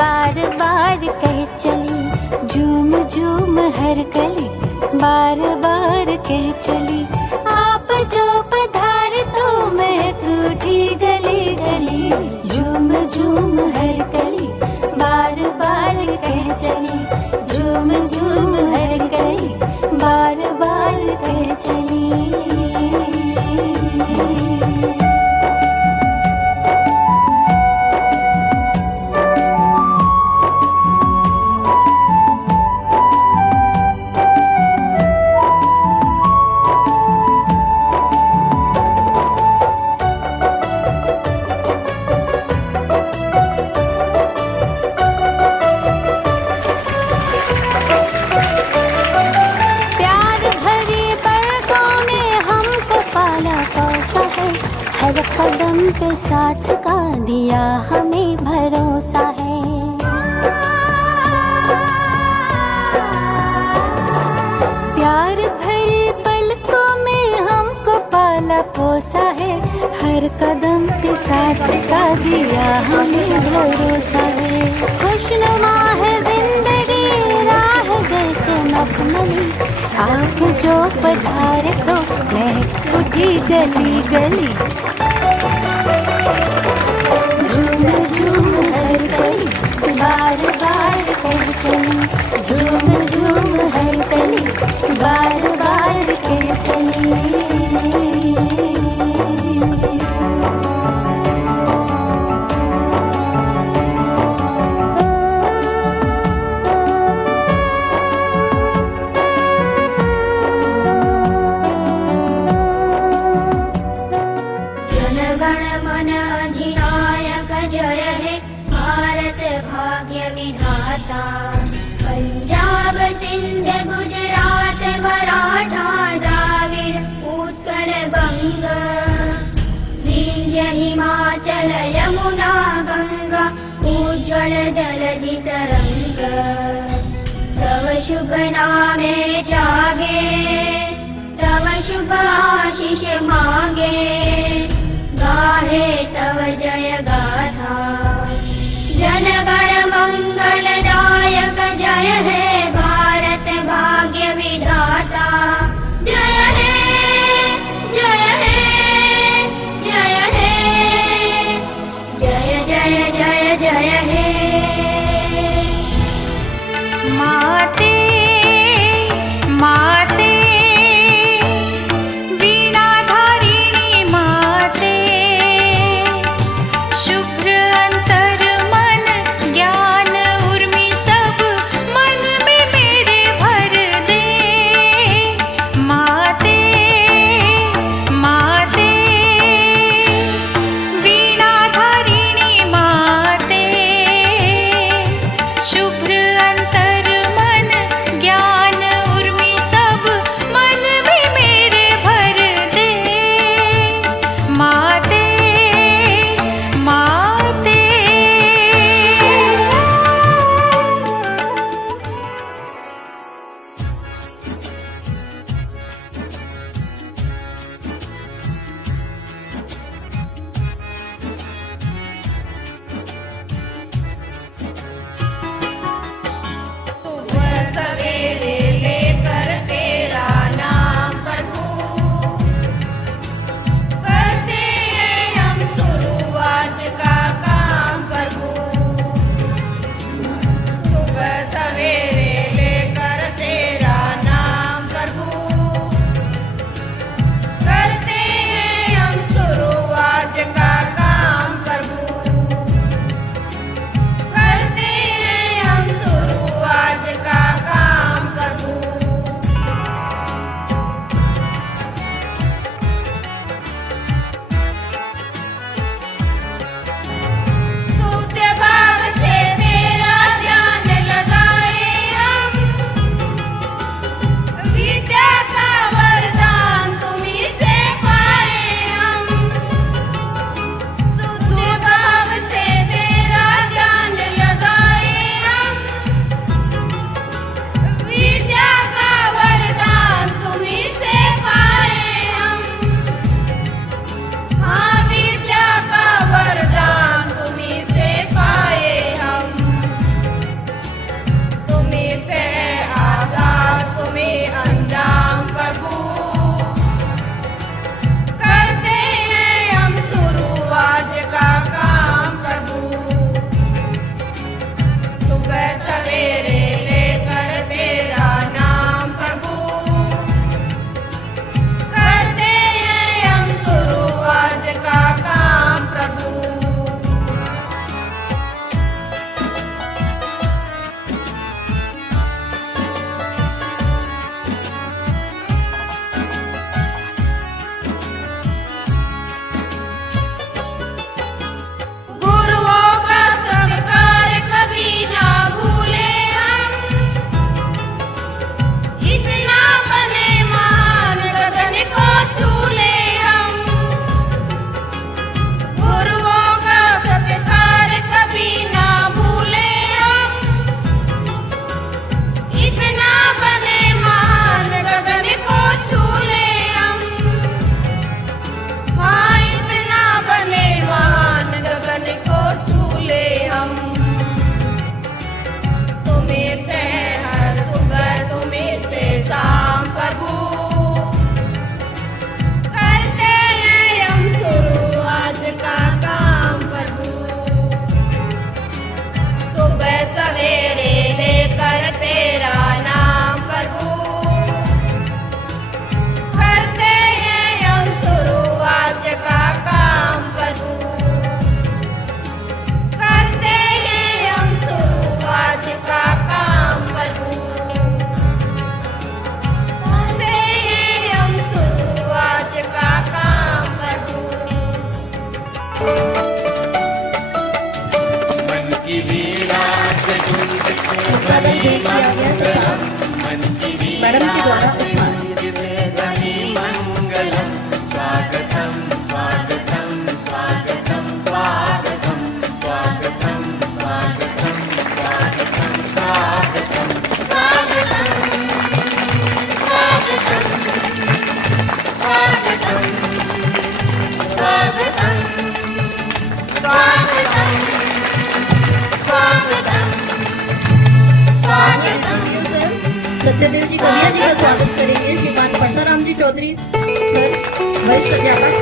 बार बार कह चली, झूम झूम हर गली, बार बार कह चली। आप जो पधारे तो महक उठी गली गली, झूम झूम हर गली, बार बार कह चली, झूम झूम हर गली, बार बार कह चली। हर कदम पे साथ का दिया हमें भरोसा है। प्यार भरी पलकों में हमको पाला पोसा है, हर कदम पे साथ का दिया हमें भरोसा है। खुशनुमा है जिंदगी राह जैसे मखमली, आप जो पधारे तो महक उठी गली गली, झूम झूम हर गली, बार बार कह चली, झूम झूम हर गली, बार बार कह चली। पंजाब सिंध गुजरात मराठा द्राविड़ उत्कल बंग, विंध्य हिमाचल यमुना गंगा, उज्ज्वल जलधि तरंग। तव शुभ नामे जागे, तव शुभ आशीष मांगे, गाहे तव जय गाथा। जनगण मंगलदायक जय है भारत भाग्य विधाता, जय है जय है जय है, जय जय जय जय है। माते माते वीणाधारिणी माते, शुभ्र सत्यदेव जी कविया जी का स्वागत करेंगे। श्रीमान परसाराम जी चौधरी सर, वरिष्ठ अध्यापक।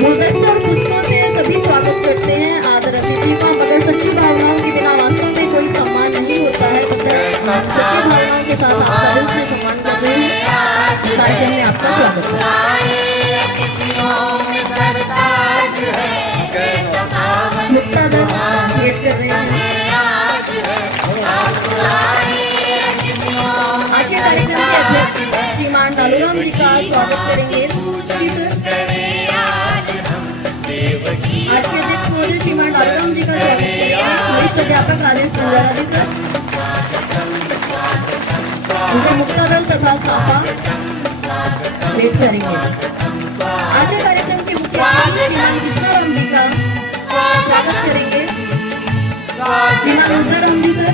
गुलदस्ते और पुष्पों से सभी स्वागत करते हैं आदर अतिथि का, मगर सच्ची भावनाओं के बिना वास्तव में कोई सम्मान नहीं होता है। सच्ची भावनाओं के साथ आप दिल से सम्मान करते हैं। कार्यक्रम में आपका स्वागत है। मुक्ता दत्त वेट कर रहे हैं। आज के कार्यक्रम के अध्यक्ष श्रीमान लालूराम जी का स्वागत करेंगे। आज के अध्यक्ष महोदय श्रीमान लालूराम जी का स्वागत करेंगे। वरिष्ठ अध्यापक राजेश गुंजारा जी सर, उनका मुक्ता दल तथा साफा वेट करेंगे। आज के कार्यक्रम के मुख्य श्रीमान कृष्णाराम जी का स्वागत करेंगे। श्रीमान कृष्णाराम जी सर,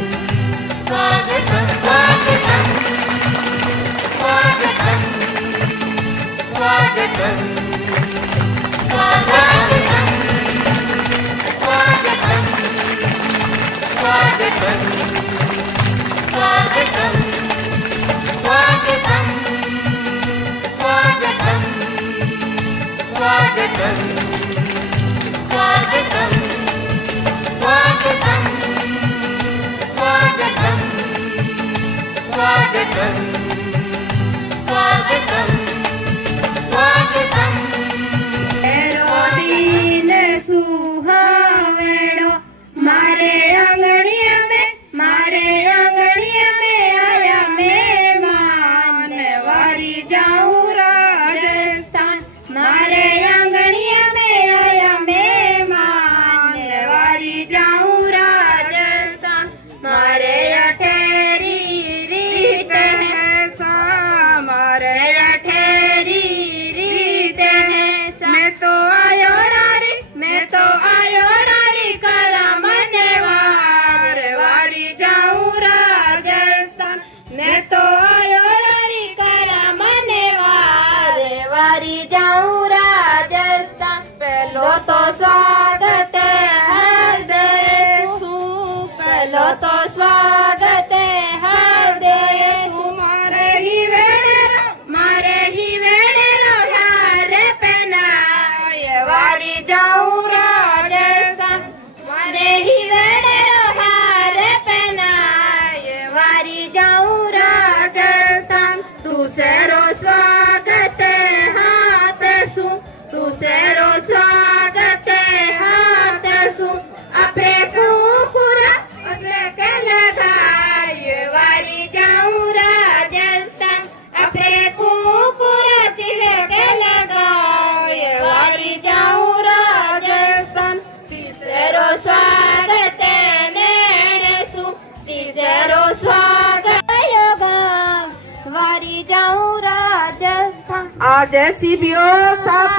आज सीबीओ साप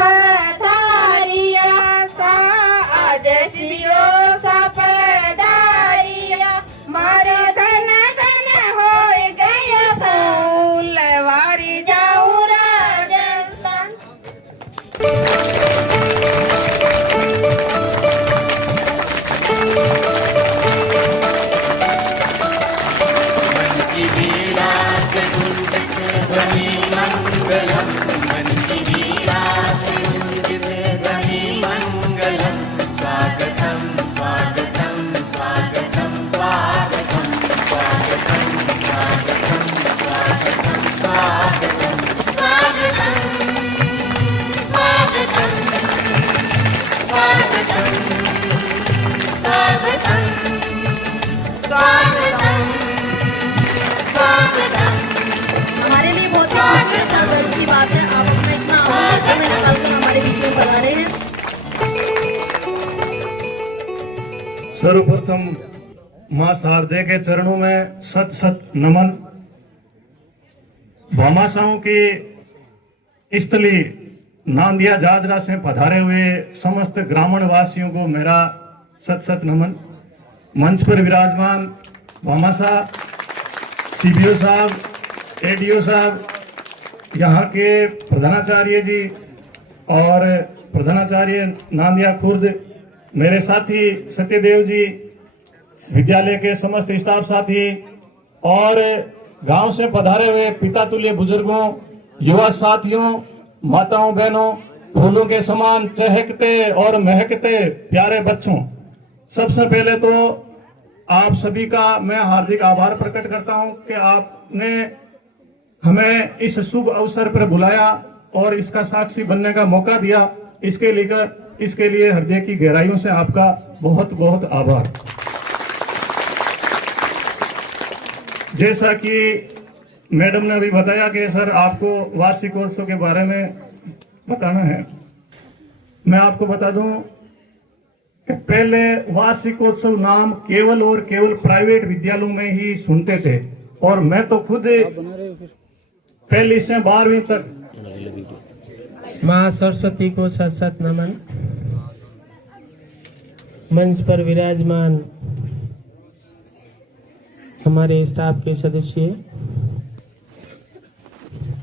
धारिया सा, आज सीबीओ साप धारिया, मारे धन धन हो गया सोल वारी जाऊं राजस्थान। हमारे लिए बहुत गर्व की बात है, आप अपना इतना समय निकालकर हमारे बीच में बना रहे हैं। सर्वप्रथम मां शारदे के चरणों में सत सत नमन। भामाशाहों की स्थली नांदिया जाजरा से पधारे हुए समस्त ग्रामीण वासियों को मेरा सत सत नमन। मंच पर विराजमान भामाशाह, सीबीओ साहब, एडीओ साहब, यहाँ के प्रधानाचार्य जी और प्रधानाचार्य नांदिया खुर्द, मेरे साथी सत्यदेव जी, विद्यालय के समस्त स्टाफ साथी और गांव से पधारे हुए पिता तुल्य बुजुर्गों, युवा साथियों, माताओं बहनों, फूलों के समान चहकते और महकते प्यारे बच्चों, सबसे पहले तो आप सभी का मैं हार्दिक आभार प्रकट करता हूं कि आपने हमें इस शुभ अवसर पर बुलाया और इसका साक्षी बनने का मौका दिया। इसके लिए हृदय की गहराइयों से आपका बहुत बहुत आभार। जैसा कि मैडम ने अभी बताया कि सर आपको वार्षिकोत्सव के बारे में बताना है, मैं आपको बता दूं कि पहले वार्षिकोत्सव नाम केवल और केवल प्राइवेट विद्यालयों में ही सुनते थे और मैं तो खुद पहली से 12वीं तक। माँ सरस्वती को सत सत नमन। मंच पर विराजमान हमारे स्टाफ के सदस्य,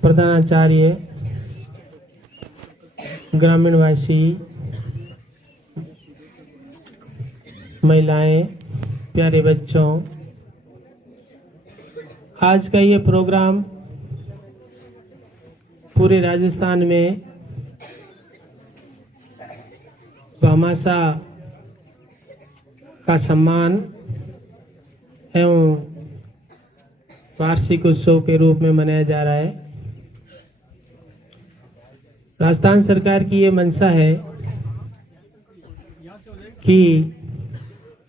प्रधानाचार्य, ग्रामीणवासी, महिलाएं, प्यारे बच्चों, आज का ये प्रोग्राम पूरे राजस्थान में भामाशाह का सम्मान एवं वार्षिक उत्सव के रूप में मनाया जा रहा है। राजस्थान सरकार की ये मंशा है कि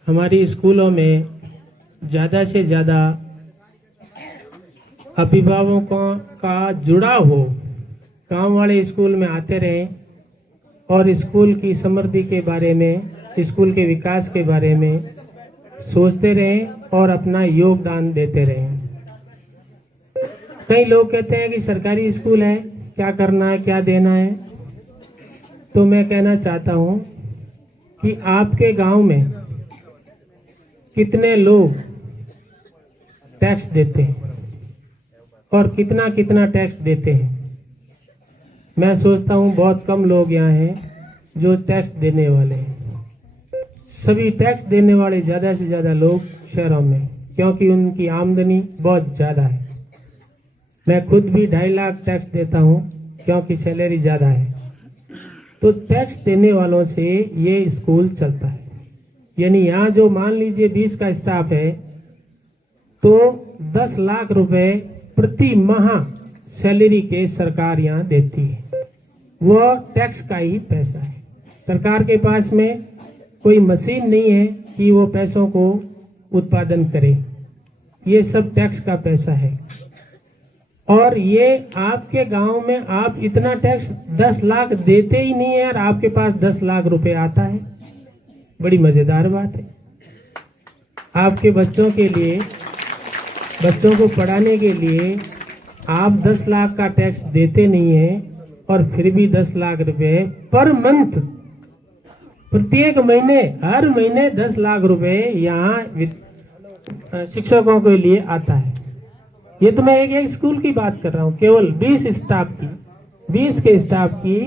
हमारी स्कूलों में ज़्यादा से ज़्यादा अभिभावकों का जुड़ाव हो, गांव वाले स्कूल में आते रहें और स्कूल की समृद्धि के बारे में, स्कूल के विकास के बारे में सोचते रहें और अपना योगदान देते रहें। कई लोग कहते हैं कि सरकारी स्कूल है, क्या करना है, क्या देना है। तो मैं कहना चाहता हूं कि आपके गांव में कितने लोग टैक्स देते हैं और कितना कितना टैक्स देते हैं। मैं सोचता हूं बहुत कम लोग यहाँ हैं जो टैक्स देने वाले हैं। सभी टैक्स देने वाले ज़्यादा से ज़्यादा लोग शहरों में, क्योंकि उनकी आमदनी बहुत ज़्यादा है। मैं खुद भी 2.5 लाख टैक्स देता हूं क्योंकि सैलरी ज़्यादा है। तो टैक्स देने वालों से ये स्कूल चलता है। यानी यहाँ जो मान लीजिए 20 का स्टाफ है तो 10 लाख रुपए प्रति माह सैलरी के सरकार यहाँ देती है। वो टैक्स का ही पैसा है। सरकार के पास में कोई मशीन नहीं है कि वो पैसों को उत्पादन करे। ये सब टैक्स का पैसा है। और ये आपके गांव में आप इतना टैक्स 10 लाख देते ही नहीं है और आपके पास 10 लाख रुपए आता है। बड़ी मजेदार बात है। आपके बच्चों के लिए, बच्चों को पढ़ाने के लिए आप 10 लाख का टैक्स देते नहीं है और फिर भी 10 लाख रुपए पर मंथ, प्रत्येक महीने, हर महीने 10 लाख रुपए यहाँ शिक्षकों के लिए आता है। ये तो मैं एक स्कूल की बात कर रहा हूँ, केवल 20 स्टाफ की, 20 के स्टाफ की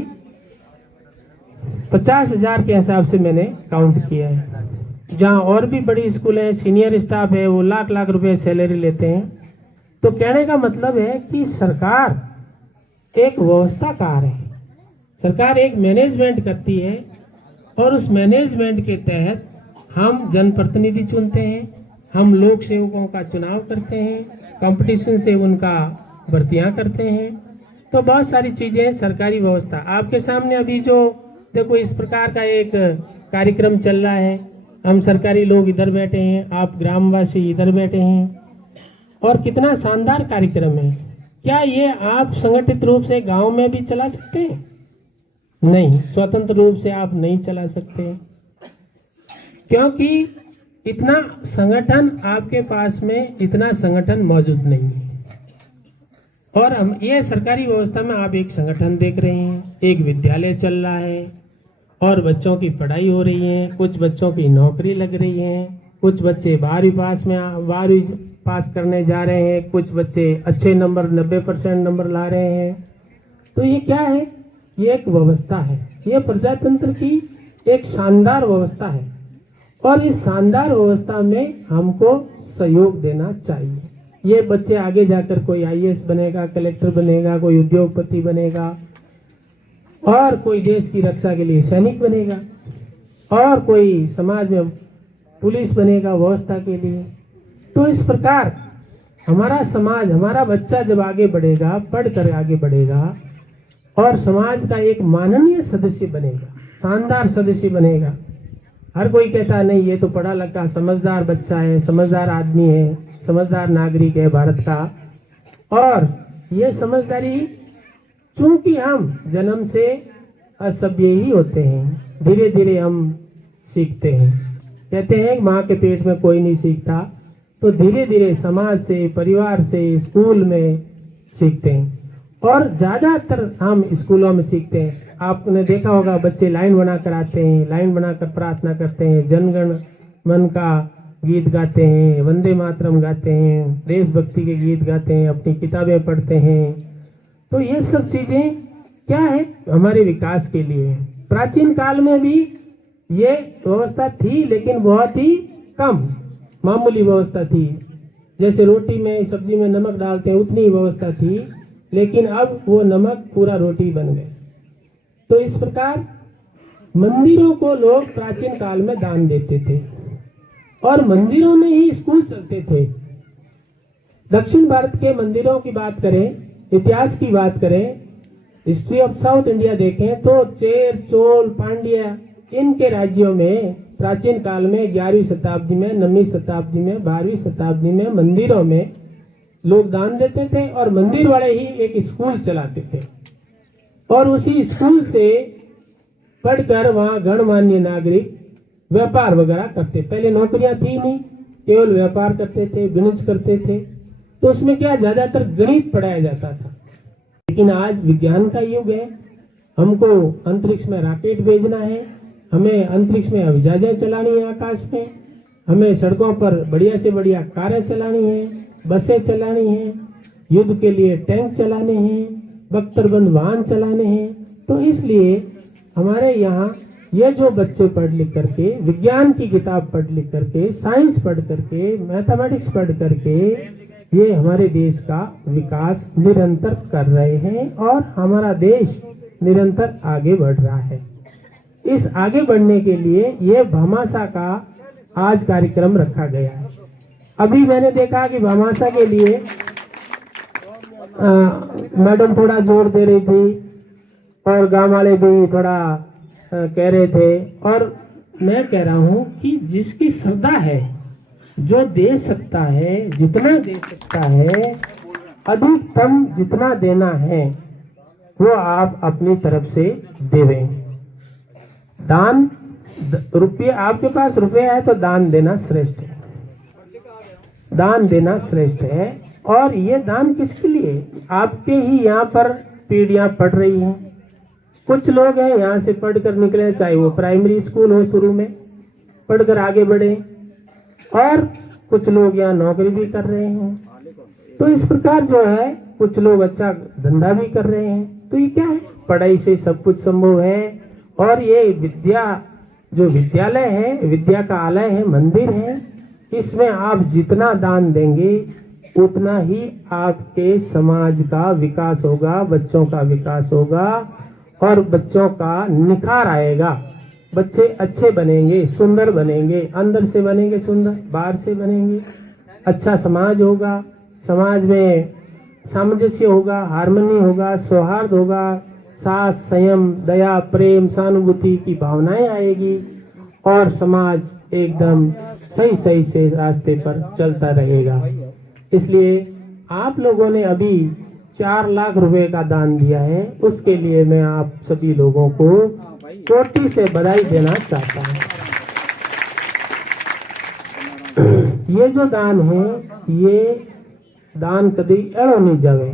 50,000 के हिसाब से मैंने काउंट किया है। जहाँ और भी बड़ी स्कूल है, सीनियर स्टाफ है, वो लाख लाख रुपए सैलरी लेते हैं। तो कहने का मतलब है कि सरकार एक व्यवस्थाकार है। सरकार एक मैनेजमेंट करती है और उस मैनेजमेंट के तहत हम जनप्रतिनिधि चुनते हैं, हम लोक सेवकों का चुनाव करते हैं, कंपटीशन से उनका भर्तियां करते हैं। तो बहुत सारी चीजें सरकारी व्यवस्था आपके सामने अभी जो देखो इस प्रकार का एक कार्यक्रम चल रहा है। हम सरकारी लोग इधर बैठे हैं, आप ग्रामवासी इधर बैठे हैं और कितना शानदार कार्यक्रम है। क्या ये आप संगठित रूप से गांव में भी चला सकते हैं? नहीं, स्वतंत्र रूप से आप नहीं चला सकते, क्योंकि इतना संगठन आपके पास में, इतना संगठन मौजूद नहीं है। और हम ये सरकारी व्यवस्था में आप एक संगठन देख रहे हैं, एक विद्यालय चल रहा है और बच्चों की पढ़ाई हो रही है, कुछ बच्चों की नौकरी लग रही है, कुछ बच्चे 12वीं पास करने जा रहे हैं, कुछ बच्चे अच्छे नंबर 90% नंबर ला रहे हैं। तो ये क्या है? ये एक व्यवस्था है, ये प्रजातंत्र की एक शानदार व्यवस्था है और इस शानदार व्यवस्था में हमको सहयोग देना चाहिए। ये बच्चे आगे जाकर कोई आईएएस बनेगा, कलेक्टर बनेगा, कोई उद्योगपति बनेगा और कोई देश की रक्षा के लिए सैनिक बनेगा और कोई समाज में पुलिस बनेगा व्यवस्था के लिए। तो इस प्रकार हमारा समाज, हमारा बच्चा जब आगे बढ़ेगा, पढ़कर आगे बढ़ेगा और समाज का एक माननीय सदस्य बनेगा, शानदार सदस्य बनेगा। हर कोई कहता है नहीं ये तो पढ़ा लिखा समझदार बच्चा है, समझदार आदमी है, समझदार नागरिक है भारत का। और ये समझदारी चूंकि हम जन्म से असभ्य ही होते हैं, धीरे धीरे हम सीखते हैं। कहते हैं माँ के पेट में कोई नहीं सीखता, तो धीरे धीरे समाज से, परिवार से, स्कूल में सीखते हैं और ज्यादातर हम स्कूलों में सीखते हैं। आपने देखा होगा बच्चे लाइन बनाकर आते हैं, लाइन बनाकर प्रार्थना करते हैं, जनगण मन का गीत गाते हैं, वंदे मातरम गाते हैं, देशभक्ति के गीत गाते हैं, अपनी किताबें पढ़ते हैं। तो ये सब चीजें क्या है, हमारे विकास के लिए है। प्राचीन काल में भी ये व्यवस्था थी लेकिन बहुत ही कम, मामूली व्यवस्था थी। जैसे रोटी में, सब्जी में नमक डालते हैं उतनी ही व्यवस्था थी, लेकिन अब वो नमक पूरा रोटी बन गए। तो इस प्रकार मंदिरों को लोग प्राचीन काल में दान देते थे और मंदिरों में ही स्कूल चलते थे। दक्षिण भारत के मंदिरों की बात करें, इतिहास की बात करें, हिस्ट्री ऑफ साउथ इंडिया देखें तो चेर, चोल, पांड्या इनके राज्यों में प्राचीन काल में 11वीं शताब्दी में, 9वीं शताब्दी में, 12वीं शताब्दी में मंदिरों में लोग दान देते थे और मंदिर वाले ही एक स्कूल चलाते थे और उसी स्कूल से पढ़कर वहां गणमान्य नागरिक व्यापार वगैरह करते। पहले नौकरियां थी नहीं, केवल व्यापार करते थे, बिजनेस करते थे। तो उसमें क्या ज्यादातर गणित पढ़ाया जाता था। लेकिन आज विज्ञान का युग है, हमको अंतरिक्ष में रॉकेट भेजना है, हमें अंतरिक्ष में हवाई जहाजें चलानी है आकाश में, हमें सड़कों पर बढ़िया से बढ़िया कारें चलानी है, बसें चलानी है, युद्ध के लिए टैंक चलाने हैं, बख्तरबंद वाहन चलाने हैं। तो इसलिए हमारे यहाँ ये जो बच्चे पढ़ लिख करके, विज्ञान की किताब पढ़ लिख करके, साइंस पढ़ करके, मैथमेटिक्स पढ़ करके ये हमारे देश का विकास निरंतर कर रहे हैं और हमारा देश निरंतर आगे बढ़ रहा है। इस आगे बढ़ने के लिए ये भामाशाह का आज कार्यक्रम रखा गया है। अभी मैंने देखा कि भामाशाह के लिए मैडम थोड़ा जोर दे रही थी और गांव वाले भी थोड़ा कह रहे थे और मैं कह रहा हूं कि जिसकी श्रद्धा है, जो दे सकता है, जितना दे सकता है, अधिकतम जितना देना है वो आप अपनी तरफ से देवें। दान रुपये, आपके पास रुपये है तो दान देना श्रेष्ठ है, दान देना श्रेष्ठ है। और ये दान किसके लिए? आपके ही यहाँ पर पीढ़ियां पढ़ रही हैं, कुछ लोग हैं यहाँ से पढ़कर निकले, चाहे वो प्राइमरी स्कूल हो, शुरू में पढ़कर आगे बढ़े, और कुछ लोग यहाँ नौकरी भी कर रहे हैं। तो इस प्रकार जो है कुछ लोग अच्छा धंधा भी कर रहे हैं। तो ये क्या है, पढ़ाई से सब कुछ संभव है। और ये विद्या, जो विद्यालय है, विद्या का आलय है, मंदिर है, इसमें आप जितना दान देंगे उतना ही आपके समाज का विकास होगा, बच्चों का विकास होगा और बच्चों का निखार आएगा। बच्चे अच्छे बनेंगे, सुंदर बनेंगे, अंदर से बनेंगे सुंदर, बाहर से बनेंगे, अच्छा समाज होगा, समाज में सामंजस्य होगा, हार्मनी होगा, सौहार्द होगा, साथ, संयम, दया, प्रेम, सहानुभूति की भावनाएं आएगी और समाज एकदम सही सही से रास्ते पर चलता रहेगा। इसलिए आप लोगों ने अभी 4 लाख रुपए का दान दिया है, उसके लिए मैं आप सभी लोगों को कोटि से बधाई देना चाहता हूँ। ये जो दान है, ये दान कभी एड़ो नहीं जावे,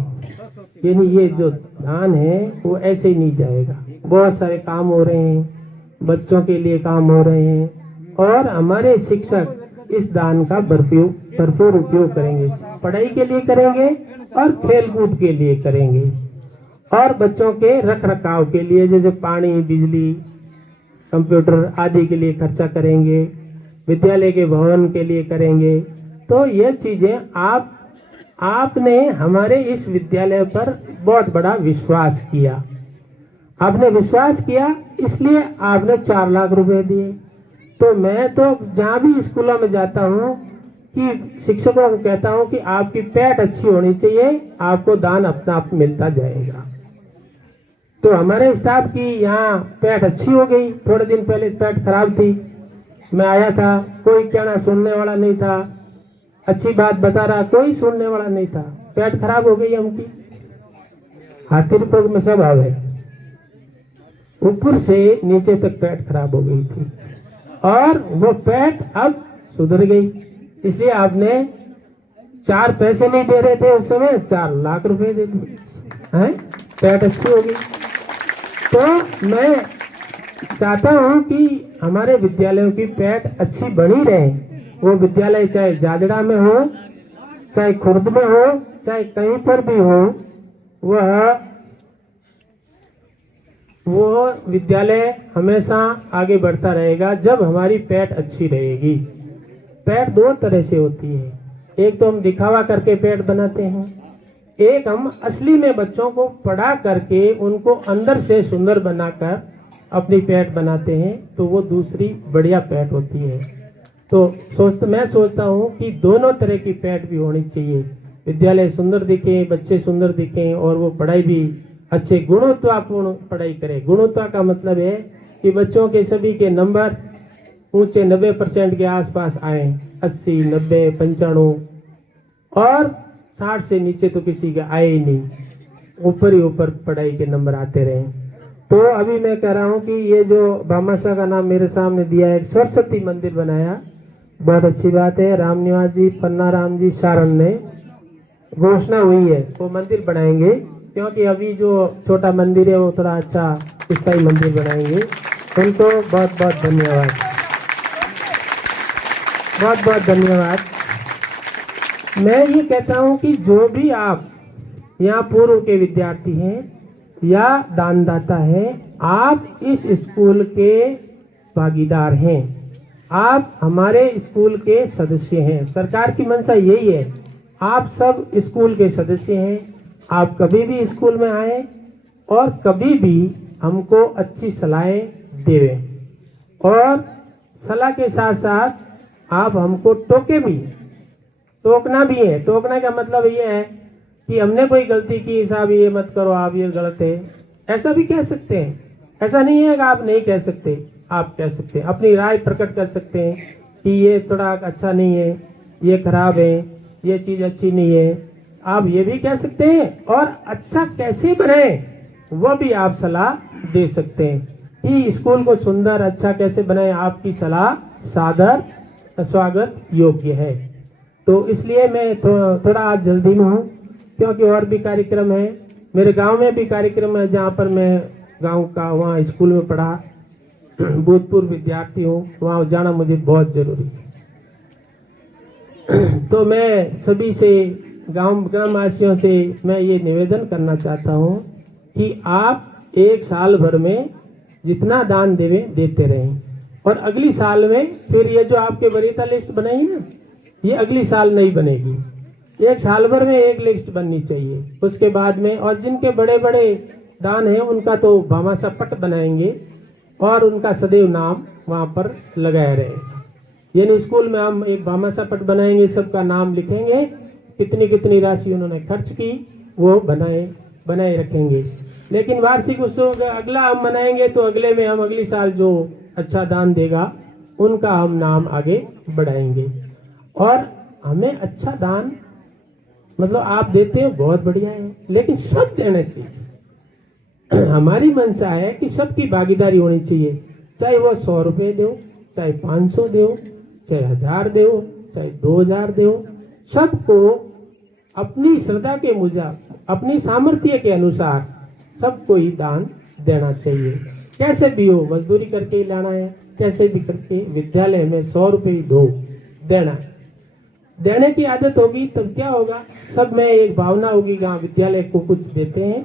यानी ये जो दान है वो ऐसे ही नहीं जाएगा। बहुत सारे काम हो रहे हैं, बच्चों के लिए काम हो रहे हैं और हमारे शिक्षक इस दान का भरपूर उपयोग करेंगे, पढ़ाई के लिए करेंगे और खेलकूद के लिए करेंगे। और बच्चों के रख रखाव के लिए जैसे पानी, बिजली, कंप्यूटर आदि के लिए खर्चा करेंगे, विद्यालय के भवन के लिए करेंगे। तो ये चीजें आपने हमारे इस विद्यालय पर बहुत बड़ा विश्वास किया। आपने विश्वास किया इसलिए आपने 4 लाख रुपए दिए। तो मैं तो जहाँ भी स्कूलों में जाता हूँ कि शिक्षकों को कहता हूँ कि आपकी पैठ अच्छी होनी चाहिए, आपको दान अपना आप मिलता जाएगा। तो हमारे स्टाफ की यहाँ पैठ अच्छी हो गई। थोड़े दिन पहले पैठ खराब थी, मैं आया था, कोई कहना सुनने वाला नहीं था, अच्छी बात बता रहा, कोई सुनने वाला नहीं था। पैठ खराब हो गई हमकी, हाथी रुपये में सब आवे, ऊपर से नीचे तक पैठ खराब हो गई थी और वो पैठ अब सुधर गई। इसलिए आपने 4 पैसे नहीं दे रहे थे उस समय, 4 लाख रुपए दे दिए हैं, पैठ अच्छी हो गई। तो मैं चाहता हूं कि हमारे विद्यालयों की पैठ अच्छी बनी रहे। वो विद्यालय चाहे जाजड़ा में हो, चाहे खुर्द में हो, चाहे कहीं पर भी हो, वो विद्यालय हमेशा आगे बढ़ता रहेगा जब हमारी पैठ अच्छी रहेगी। पैठ 2 तरह से होती है, एक तो हम दिखावा करके पैठ बनाते हैं, एक हम असली में बच्चों को पढ़ा करके उनको अंदर से सुंदर बनाकर अपनी पैठ बनाते हैं, तो वो दूसरी बढ़िया पैठ होती है। तो मैं सोचता हूँ कि दोनों तरह की पैठ भी होनी चाहिए। विद्यालय सुंदर दिखे, बच्चे सुंदर दिखें और वो पढ़ाई भी अच्छे गुणवत्तापूर्ण पढ़ाई करें। गुणवत्ता का मतलब है कि बच्चों के सभी के नंबर ऊंचे 90% के आसपास आए, 80, 90, 95 और 60 से नीचे तो किसी के आए ही नहीं, ऊपर ही ऊपर पढ़ाई के नंबर आते रहे। तो अभी मैं कह रहा हूँ कि ये जो भामाशाह का नाम मेरे सामने दिया है, सरस्वती मंदिर बनाया, बहुत अच्छी बात है। राम निवास जी, पन्ना राम जी सारण ने घोषणा हुई है वो मंदिर बनाएंगे, क्योंकि अभी जो छोटा मंदिर है वो थोड़ा अच्छा स्थायी मंदिर बनाएंगे। उनको बहुत बहुत धन्यवाद, बहुत बहुत धन्यवाद। मैं ये कहता हूँ कि जो भी आप यहाँ पूर्व के विद्यार्थी हैं या दानदाता हैं, आप इस स्कूल के भागीदार हैं, आप हमारे स्कूल के सदस्य हैं। सरकार की मंशा यही है, आप सब स्कूल के सदस्य हैं। आप कभी भी स्कूल में आए और कभी भी हमको अच्छी सलाहें देवें, और सलाह के साथ साथ आप हमको टोके भी, टोकना भी है। टोकने का मतलब ये है कि हमने कोई गलती की, साहब ये मत करो, आप ये गलत है, ऐसा भी कह सकते हैं। ऐसा नहीं है कि आप नहीं कह सकते, आप कह सकते हैं, अपनी राय प्रकट कर सकते हैं कि ये थोड़ा अच्छा नहीं है, ये खराब है, ये चीज अच्छी नहीं है, आप ये भी कह सकते हैं। और अच्छा कैसे बने वो भी आप सलाह दे सकते हैं कि स्कूल को सुंदर अच्छा कैसे बनाए, आपकी सलाह सादर स्वागत योग्य है। तो इसलिए मैं थोड़ा आज जल्दी में हूँ, क्योंकि और भी कार्यक्रम है, मेरे गांव में भी कार्यक्रम है जहाँ पर मैं गांव का वहाँ स्कूल में पढ़ा, भूतपूर्व विद्यार्थी हूँ, वहाँ जाना मुझे बहुत जरूरी है। तो मैं सभी से, ग्रामवासियों से मैं ये निवेदन करना चाहता हूँ कि आप एक साल भर में जितना दान देते रहें, और अगली साल में फिर ये जो आपके वरीयता लिस्ट बनाई ना, ये अगली साल नहीं बनेगी, एक साल भर में एक लिस्ट बननी चाहिए। उसके बाद में, और जिनके बड़े बड़े दान हैं उनका तो भामाशाह पट बनाएंगे और उनका सदैव नाम वहाँ पर लगाया रहेगा। यानी स्कूल में हम एक भामाशाह पट बनाएंगे, सबका नाम लिखेंगे, कितनी कितनी राशि उन्होंने खर्च की वो बनाए रखेंगे। लेकिन वार्षिक उत्सव अगला हम मनाएंगे तो अगले में हम अगली साल जो अच्छा दान देगा उनका हम नाम आगे बढ़ाएंगे। और हमें अच्छा दान मतलब आप देते हैं बहुत बढ़िया है, लेकिन सब देना चाहिए। हमारी मंशा है कि सबकी भागीदारी होनी चाहिए, चाहे वो 100 रुपए दो, चाहे 500 दो, चाहे 1000 दो, चाहे 2000 दो, सबको अपनी श्रद्धा के मुजब, अपनी सामर्थ्य के अनुसार सबको ही दान देना चाहिए। कैसे भी हो, मजदूरी करके ही लाना है, कैसे भी करके विद्यालय में 100 रुपए ही दो, देने की आदत होगी तब क्या होगा, सब में एक भावना होगी, विद्यालय को कुछ देते हैं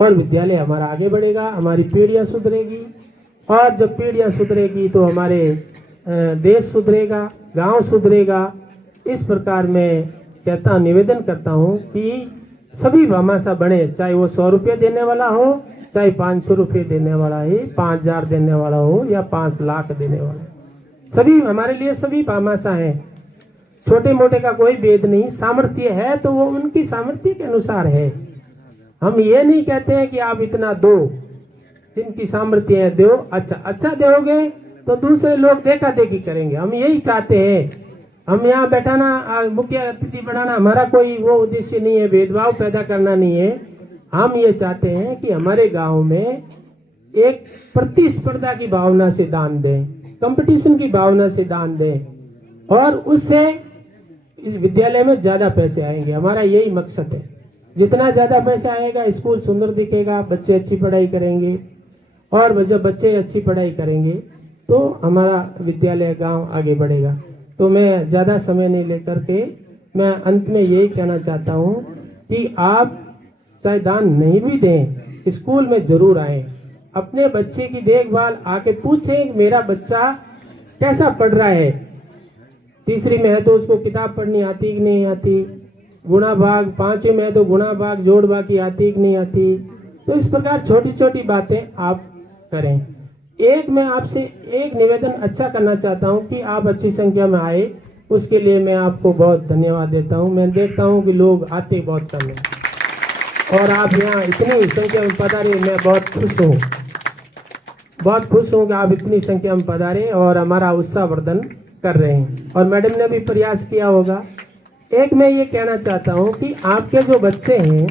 और विद्यालय हमारा आगे बढ़ेगा, हमारी पीढ़ियां सुधरेगी, और जब पीढ़ियां सुधरेगी तो हमारे देश सुधरेगा, गांव सुधरेगा। इस प्रकार मैं कहता निवेदन करता हूं कि सभी भामाशाह बने, चाहे वो 100 रुपये देने वाला हो, चाहे 500 रुपये देने वाला है, 5000 देने वाला हो या 5 लाख देने वाला, सभी हमारे लिए सभी भामाशाह हैं। छोटे मोटे का कोई भेद नहीं, सामर्थ्य है तो वो उनकी सामर्थ्य के अनुसार है। हम ये नहीं कहते हैं कि आप इतना दो, जिनकी सामर्थ्य है दो, अच्छा दोगे तो दूसरे लोग देखा देखी करेंगे। हम यही चाहते हैं। हम यहाँ बैठाना, मुख्य अतिथि बनाना हमारा कोई वो उद्देश्य नहीं है, भेदभाव पैदा करना नहीं है। हम ये चाहते हैं कि हमारे गांव में एक प्रतिस्पर्धा की भावना से दान दें, कंपटीशन की भावना से दान दें, और उससे इस विद्यालय में ज्यादा पैसे आएंगे। हमारा यही मकसद है। जितना ज्यादा पैसा आएगा, स्कूल सुंदर दिखेगा, बच्चे अच्छी पढ़ाई करेंगे, और जब बच्चे अच्छी पढ़ाई करेंगे तो हमारा विद्यालय गांव आगे बढ़ेगा। तो मैं ज्यादा समय नहीं लेकर के मैं अंत में यही कहना चाहता हूं कि आप चाहे दान नहीं भी दें, स्कूल में जरूर आए, अपने बच्चे की देखभाल आके पूछें मेरा बच्चा कैसा पढ़ रहा है। तीसरी में है तो उसको किताब पढ़नी आती कि नहीं आती, गुणा भाग, 5वीं में है तो गुणा भाग जोड़ बाकी आती कि नहीं आती। तो इस प्रकार छोटी छोटी बातें आप करें। एक मैं आपसे एक निवेदन अच्छा करना चाहता हूं कि आप अच्छी संख्या में आए, उसके लिए मैं आपको बहुत धन्यवाद देता हूं। मैं देखता हूं कि लोग आते बहुत कम हैं और आप यहाँ इतनी संख्या में पधारे, मैं बहुत खुश हूँ। बहुत खुश हूँ कि आप इतनी संख्या में पधारे और हमारा उत्साहवर्धन कर रहे हैं, और मैडम ने भी प्रयास किया होगा। एक मैं ये कहना चाहता हूँ कि आपके जो बच्चे हैं,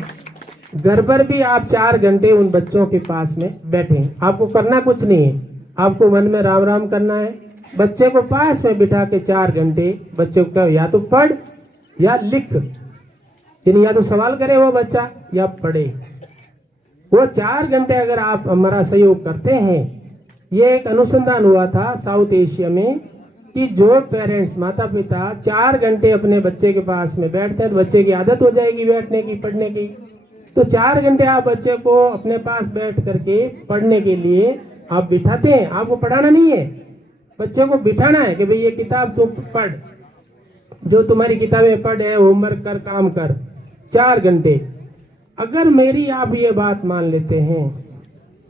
घर पर भी आप 4 घंटे उन बच्चों के पास में बैठे। आपको करना कुछ नहीं है, आपको मन में राम राम करना है। बच्चे को पास में बिठा के 4 घंटे बच्चे को या तो पढ़ या लिख, यानी या तो सवाल करे वो बच्चा या पढ़े। वो 4 घंटे अगर आप हमारा सहयोग करते हैं, ये एक अनुसंधान हुआ था साउथ एशिया में कि जो पेरेंट्स माता पिता 4 घंटे अपने बच्चे के पास में बैठते हैं, बच्चे की आदत हो जाएगी बैठने की, पढ़ने की। तो 4 घंटे आप बच्चे को अपने पास बैठ करके पढ़ने के लिए आप बिठाते हैं। आपको पढ़ाना नहीं है, बच्चे को बिठाना है कि भाई ये किताब तू पढ़, जो तुम्हारी किताबें पढ़ है, होमवर्क कर, काम कर। 4 घंटे अगर मेरी आप ये बात मान लेते हैं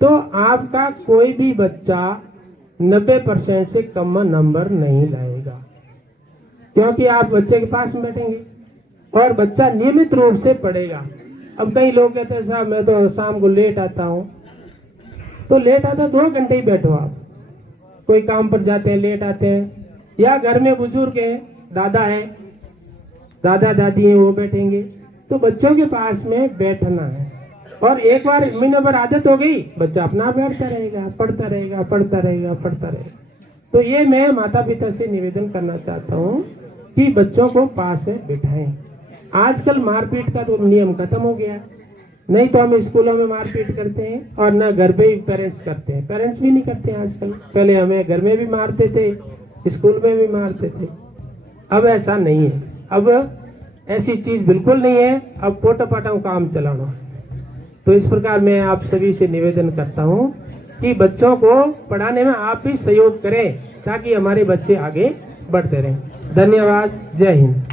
तो आपका कोई भी बच्चा 90% से कम नंबर नहीं लाएगा, क्योंकि आप बच्चे के पास में बैठेंगे और बच्चा नियमित रूप से पढ़ेगा। अब कई लोग कहते हैं साहब मैं तो शाम को लेट आता हूँ, तो लेट आता 2 घंटे ही बैठो आप। कोई काम पर जाते हैं लेट आते हैं, या घर में बुजुर्ग हैं, दादा है, दादा दादी हैं, वो बैठेंगे। तो बच्चों के पास में बैठना है, और एक बार महीने भर आदत हो गई, बच्चा अपना बैठता रहेगा, पढ़ता रहेगा, पढ़ता रहेगा, पढ़ता रहेगा। तो ये मैं माता पिता से निवेदन करना चाहता हूँ कि बच्चों को पास में बिठाएं। आजकल मारपीट का तो नियम खत्म हो गया, नहीं तो हम स्कूलों में मारपीट करते हैं और न घर पे ही पेरेंट्स करते हैं। पेरेंट्स भी नहीं करते हैं आजकल। पहले हमें घर में भी मारते थे, स्कूल में भी मारते थे। अब ऐसा नहीं है, अब ऐसी चीज बिल्कुल नहीं है। अब पोटा पाटा काम चलाना। तो इस प्रकार मैं आप सभी से निवेदन करता हूँ कि बच्चों को पढ़ाने में आप भी सहयोग करें, ताकि हमारे बच्चे आगे बढ़ते रहें। धन्यवाद। जय हिंद।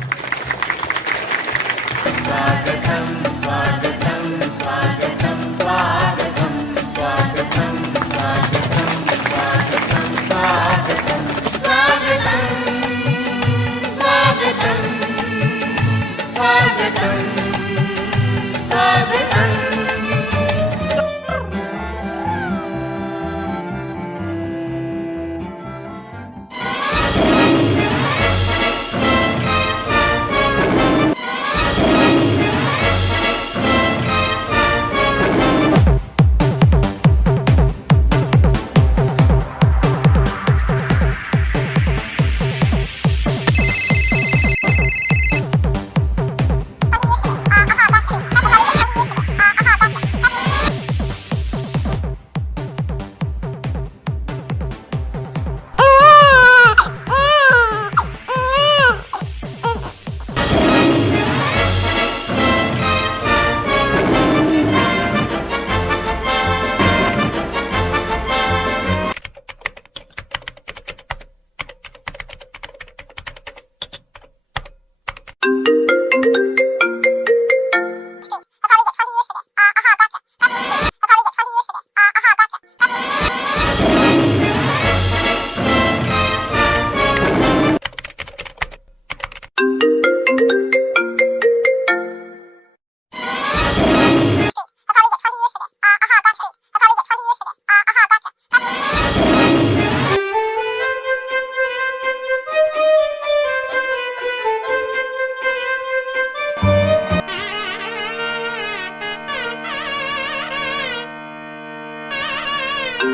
आज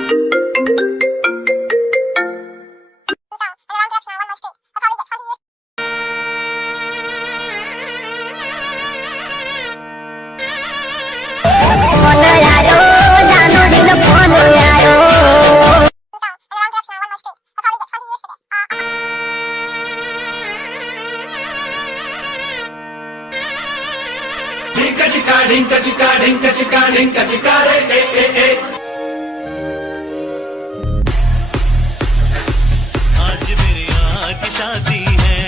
मेरे यहाँ की शादी है,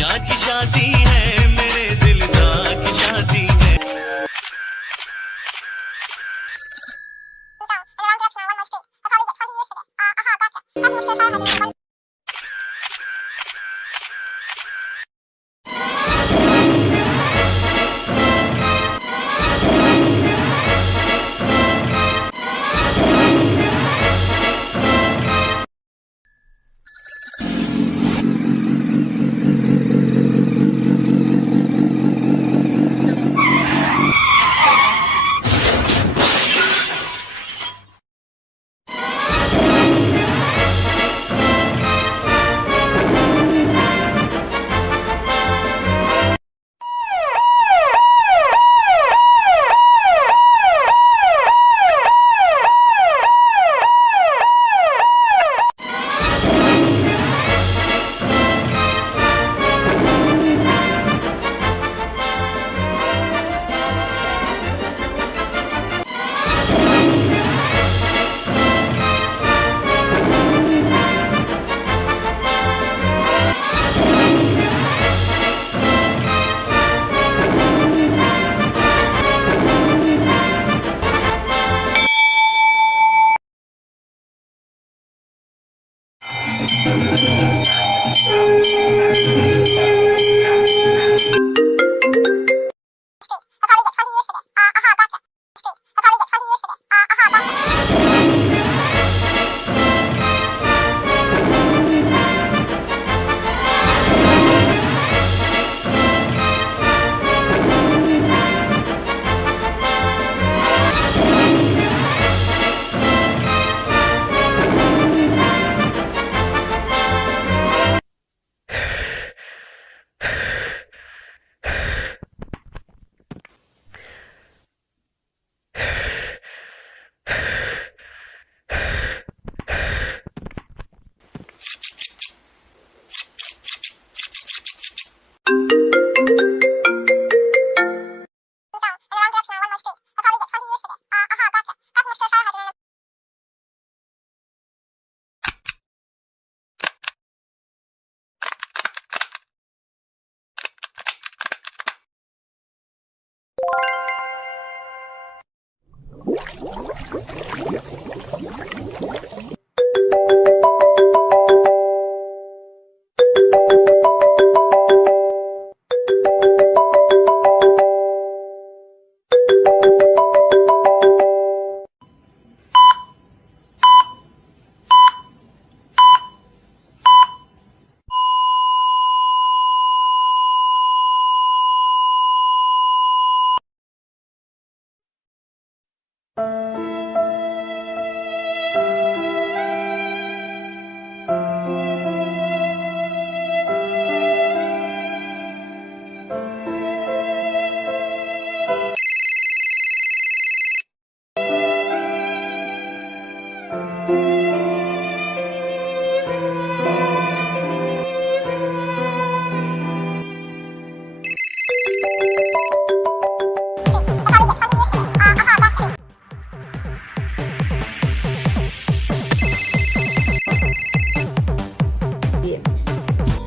यहाँ की शादी है, मेरे दिलदार की शादी है।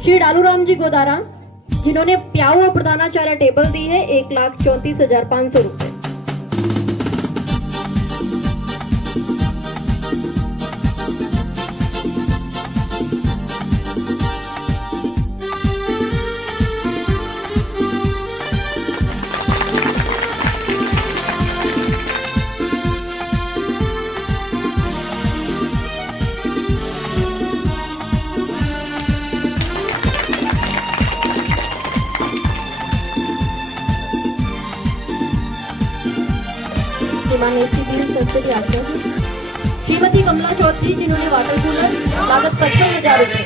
श्री डालूराम जी गोदारा जिन्होंने प्याऊ और प्रधानाचार्य टेबल दी है 1,34,500 रुपए। श्रीमान एसी बिल सबसे आते हैं। श्रीमती कमला चौधरी जिन्होंने वाटर कूलर लागत 55,000 रुपए।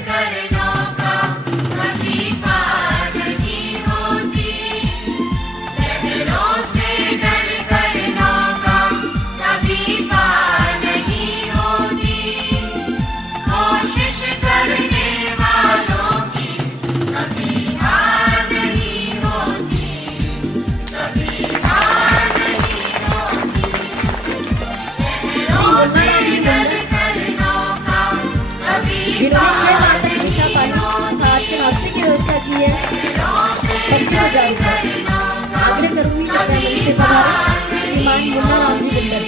जिन्होंने 6 माह तक मीठा पानी की नाश्ते की व्यवस्था की है 25,000 रुपए। आग्रह करूंगी कि पैनल से पधारें श्रीमान मुन्ना राम जी बिल्डर।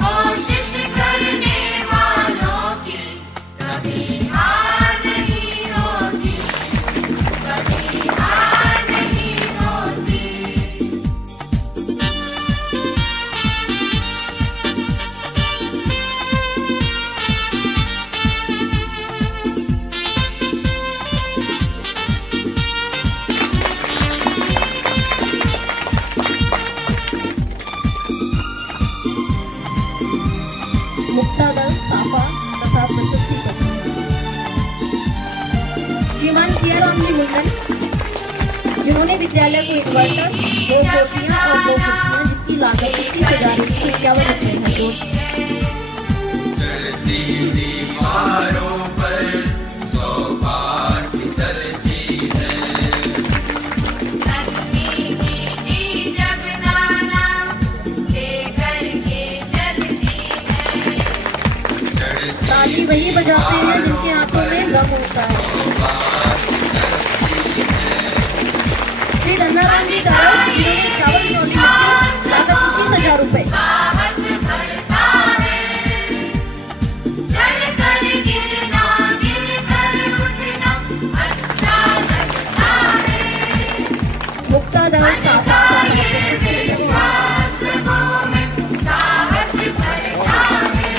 कोशिश करने वालों की कभी हार नहीं होती, कभी हार नहीं होती। मुक्तादल साफा तथा प्रशस्ति पत्र। श्रीमान सियाराम जी मुंडन जिन्होंने विद्यालय को इन्वर्टर, 2 कोटियां और 2 कुर्सियां जिसकी लागत 21,051 रुपए है। चढ़ती दीवारों पर 100 बार फिसलती है। जब नाना लेकर के चलती है। ताली वही बजाते हैं जिनके हाथों में गम होता है। श्री धन्नाराम जी दास जिन्होंने चावल चौड़ी लागत 21,000 रुपए। साहस भरता है, चढ़कर गिरना, गिरकर उठना अच्छा लगता है। मुक्तादल साफा शास्त्रों में साहस भरता है,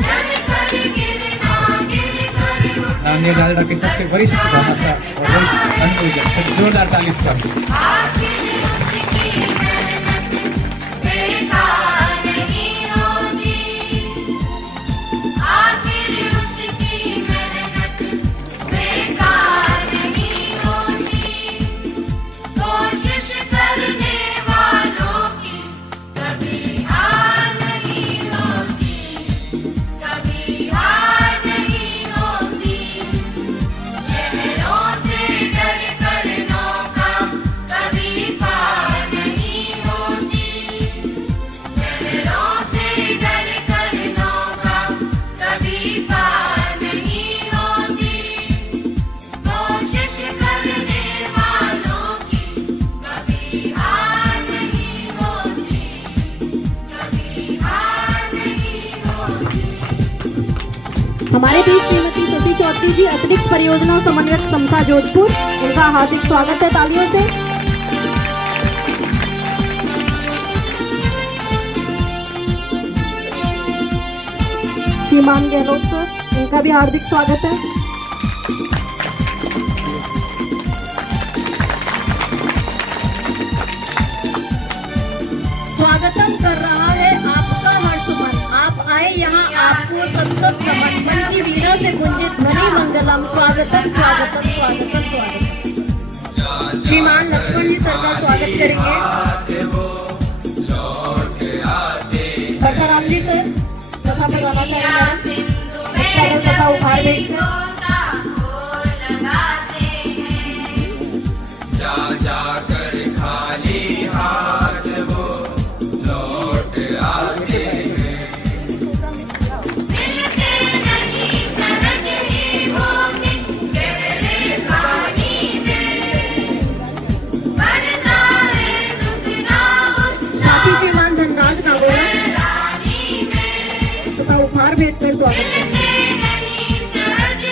चढ़कर गिरना, गिरकर उठना नांदेड़ दादरा के सबसे वरिष्ठ भाषा और वरिष्ठ अनुभवी जोरदार ताली से आखिर उसकी मेहनत बेकार नहीं होती, आखिर उसकी मेहनत बेकार नहीं होती। कोशिश करने वालों की कभी हार नहीं होती, कभी हार नहीं होती। लहरों से डर कर नौका कभी पार नहीं होती, लहरों से डर कर नौका कभी पार नहीं होती। कोशिश करने वालों की कभी हार नहीं होती, कभी हार नहीं होती। हमारे बीच श्रीमती सती चौधरी जी अतिरिक्त परियोजना समन्वयक समता जोधपुर, इनका हार्दिक स्वागत है तालियों से। श्रीमान गहलोत सर, इनका भी हार्दिक स्वागत है। स्वागतम कर रहा है आपका हर्ष मन। आप आए यहाँ आपको सतत नमन। मन की वीणा से गुंजित ध्वनि मंगलम। स्वागतम स्वागतम स्वागतम स्वागतम। श्रीमान लक्ष्मण जी सर का स्वागत करेंगे। परसाराम जी सर तथा बताना चाहेंगे तथा उपहार भेजते जा जा कर खाली हाथ वो लौट आते हैं। मिलते नहीं सहज ही होते गहरे पानी में, बढ़ता है दुगना उत्साह साथी श्रीमान धनराज नागोरा रानी में। तथा उपहार भेजकर स्वागत करेंगे। मिलते नहीं सहज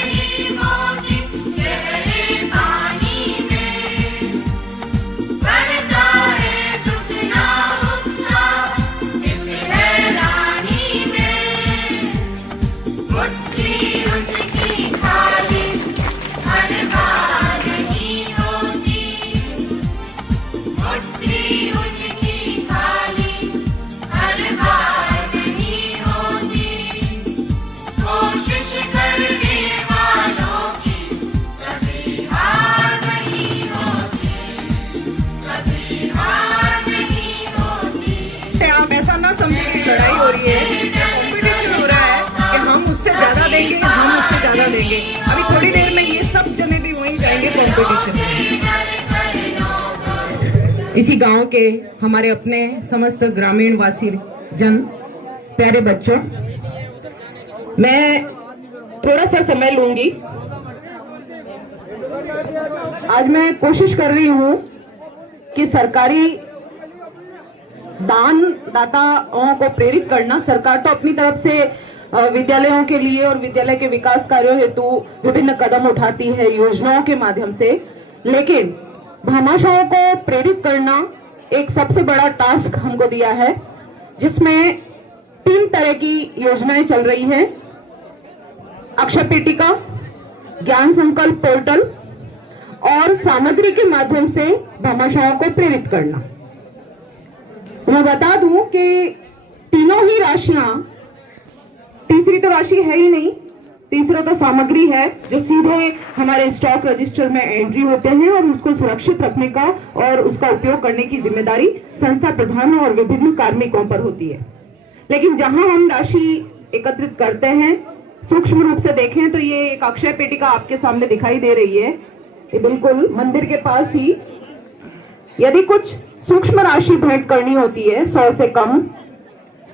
हो रही है, कंपटीशन हो रहा है कि हम उससे ज्यादा देंगे, हम उससे ज्यादा देंगे। अभी थोड़ी देर में ये सब जने भी वहीं जाएंगे कंपटीशन में। इसी गांव के हमारे अपने समस्त ग्रामीण वासी जन, प्यारे बच्चों, मैं थोड़ा सा समय लूंगी। आज मैं कोशिश कर रही हूं कि सरकारी दाताओं को प्रेरित करना। सरकार तो अपनी तरफ से विद्यालयों के लिए और विद्यालय के विकास कार्यों हेतु विभिन्न कदम उठाती है योजनाओं के माध्यम से, लेकिन भामाशाहों को प्रेरित करना एक सबसे बड़ा टास्क हमको दिया है, जिसमें 3 तरह की योजनाएं चल रही हैं। अक्षय पेटिका, ज्ञान संकल्प पोर्टल और सामग्री के माध्यम से भामाशाहों को प्रेरित करना। मैं बता दूं कि तीनों ही राशियां, तीसरी तो राशि है ही नहीं, तीसरा तो सामग्री है जो सीधे हमारे स्टॉक रजिस्टर में एंट्री होते हैं और उसको सुरक्षित रखने का और उसका उपयोग करने की जिम्मेदारी संस्था प्रधानों और विभिन्न कार्मिकों पर होती है। लेकिन जहां हम राशि एकत्रित करते हैं, सूक्ष्म रूप से देखें तो ये एक अक्षय पेटिका आपके सामने दिखाई दे रही है, ये बिल्कुल मंदिर के पास ही। यदि कुछ सूक्ष्म राशि भेंट करनी होती है 100 से कम,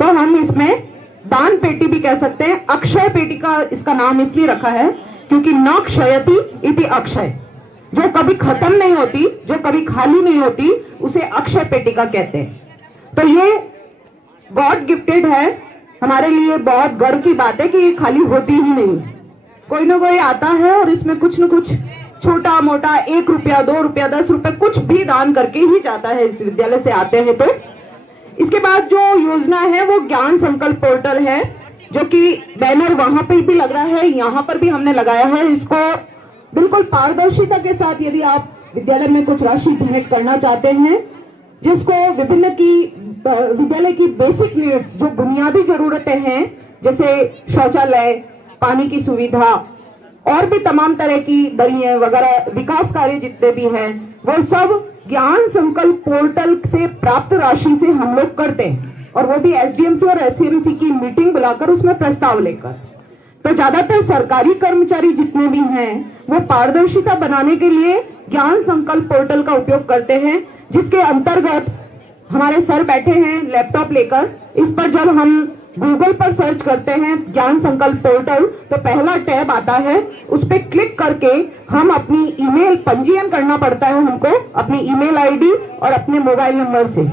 तो हम इसमें दान पेटी भी कह सकते हैं। अक्षय पेटिका इसका नाम इसलिए रखा है क्योंकि न क्षयति इति अक्षय, जो कभी खत्म नहीं होती, जो कभी खाली नहीं होती, उसे अक्षय पेटिका कहते हैं। तो ये गॉड गिफ्टेड है, हमारे लिए बहुत गर्व की बात है कि ये खाली होती ही नहीं, कोई ना कोई आता है और इसमें कुछ न कुछ छोटा मोटा 1 रुपया, 2 रुपया, 10 रुपया कुछ भी दान करके ही जाता है इस विद्यालय से आते हैं। तो इसके बाद जो योजना है वो ज्ञान संकल्प पोर्टल है, जो कि बैनर वहां पे भी लग रहा है, यहाँ पर भी हमने लगाया है। इसको बिल्कुल पारदर्शिता के साथ यदि आप विद्यालय में कुछ राशि भेंट करना चाहते हैं, जिसको विद्यालय की बेसिक नीड्स, जो बुनियादी जरूरतें हैं, जैसे शौचालय, पानी की सुविधा और भी तमाम तरह की दरियां वगैरह, विकास कार्य जितने भी हैं, वो सब ज्ञान संकल्प पोर्टल से प्राप्त राशि से हम लोग करते हैं, और वो भी एसडीएमसी और एससीएमसी की मीटिंग बुलाकर उसमें प्रस्ताव लेकर। तो ज्यादातर सरकारी कर्मचारी जितने भी हैं वो पारदर्शिता बनाने के लिए ज्ञान संकल्प पोर्टल का उपयोग करते हैं, जिसके अंतर्गत हमारे सर बैठे हैं लैपटॉप लेकर। इस पर जब हम गूगल पर सर्च करते हैं ज्ञान संकल्प पोर्टल, तो पहला टैब आता है, उस पर क्लिक करके हम अपनी ईमेल, पंजीयन करना पड़ता है हमको अपनी ईमेल आईडी और अपने मोबाइल नंबर से।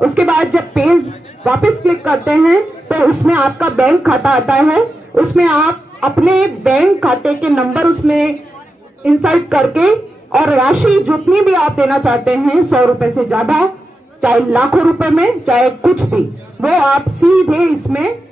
उसके बाद जब पेज वापस क्लिक करते हैं तो उसमें आपका बैंक खाता आता है, उसमें आप अपने बैंक खाते के नंबर उसमें इंसर्ट करके और राशि जितनी भी आप देना चाहते हैं, 100 रुपए से ज्यादा, चाहे लाखों रुपए में, चाहे कुछ भी, वो आप सीधे इसमें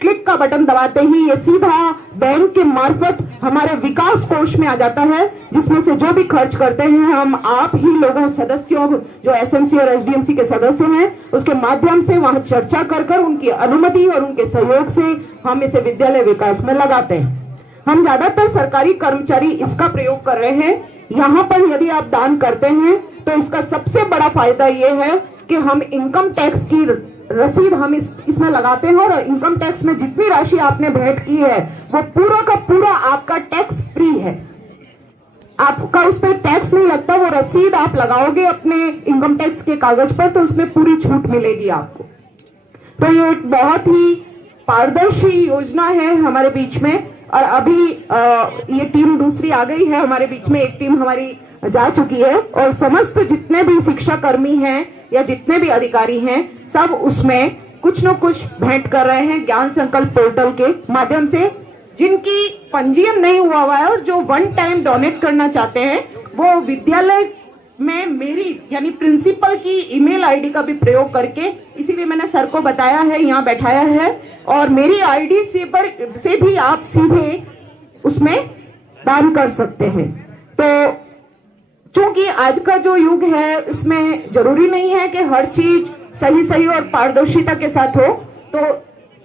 क्लिक का बटन दबाते ही ये सीधा बैंक के मार्फत हमारे विकास कोष में आ जाता है, जिसमें से जो भी खर्च करते हैं हम आप ही लोगों सदस्यों, जो एसएमसी और एसडीएमसी के सदस्य हैं, उसके माध्यम से वहां चर्चा कर उनकी अनुमति और उनके सहयोग से हम इसे विद्यालय विकास में लगाते हैं। हम ज्यादातर सरकारी कर्मचारी इसका प्रयोग कर रहे हैं। यहाँ पर यदि आप दान करते हैं तो इसका सबसे बड़ा फायदा ये है कि हम इनकम टैक्स की रसीद हम इसमें लगाते हैं, और इनकम टैक्स में जितनी राशि आपने भेंट की है वो पूरा का पूरा आपका टैक्स फ्री है, आपका उस पर टैक्स नहीं लगता। वो रसीद आप लगाओगे अपने इनकम टैक्स के कागज पर तो उसमें पूरी छूट मिलेगी आपको। तो ये एक बहुत ही पारदर्शी योजना है हमारे बीच में, और अभी ये टीम दूसरी आ गई है हमारे बीच में, एक टीम हमारी जा चुकी है, और समस्त जितने भी शिक्षा कर्मी हैं या जितने भी अधिकारी हैं सब उसमें कुछ न कुछ भेंट कर रहे हैं ज्ञान संकल्प पोर्टल के माध्यम से। जिनकी पंजीयन नहीं हुआ है और जो 1 टाइम डोनेट करना चाहते हैं, वो विद्यालय में मेरी यानी प्रिंसिपल की ईमेल आईडी का भी प्रयोग करके, इसीलिए मैंने सर को बताया है, यहाँ बैठाया है, और मेरी आईडी से भी आप सीधे उसमें दान कर सकते हैं। तो चूंकि आज का जो युग है इसमें जरूरी नहीं है कि हर चीज सही और पारदर्शिता के साथ हो, तो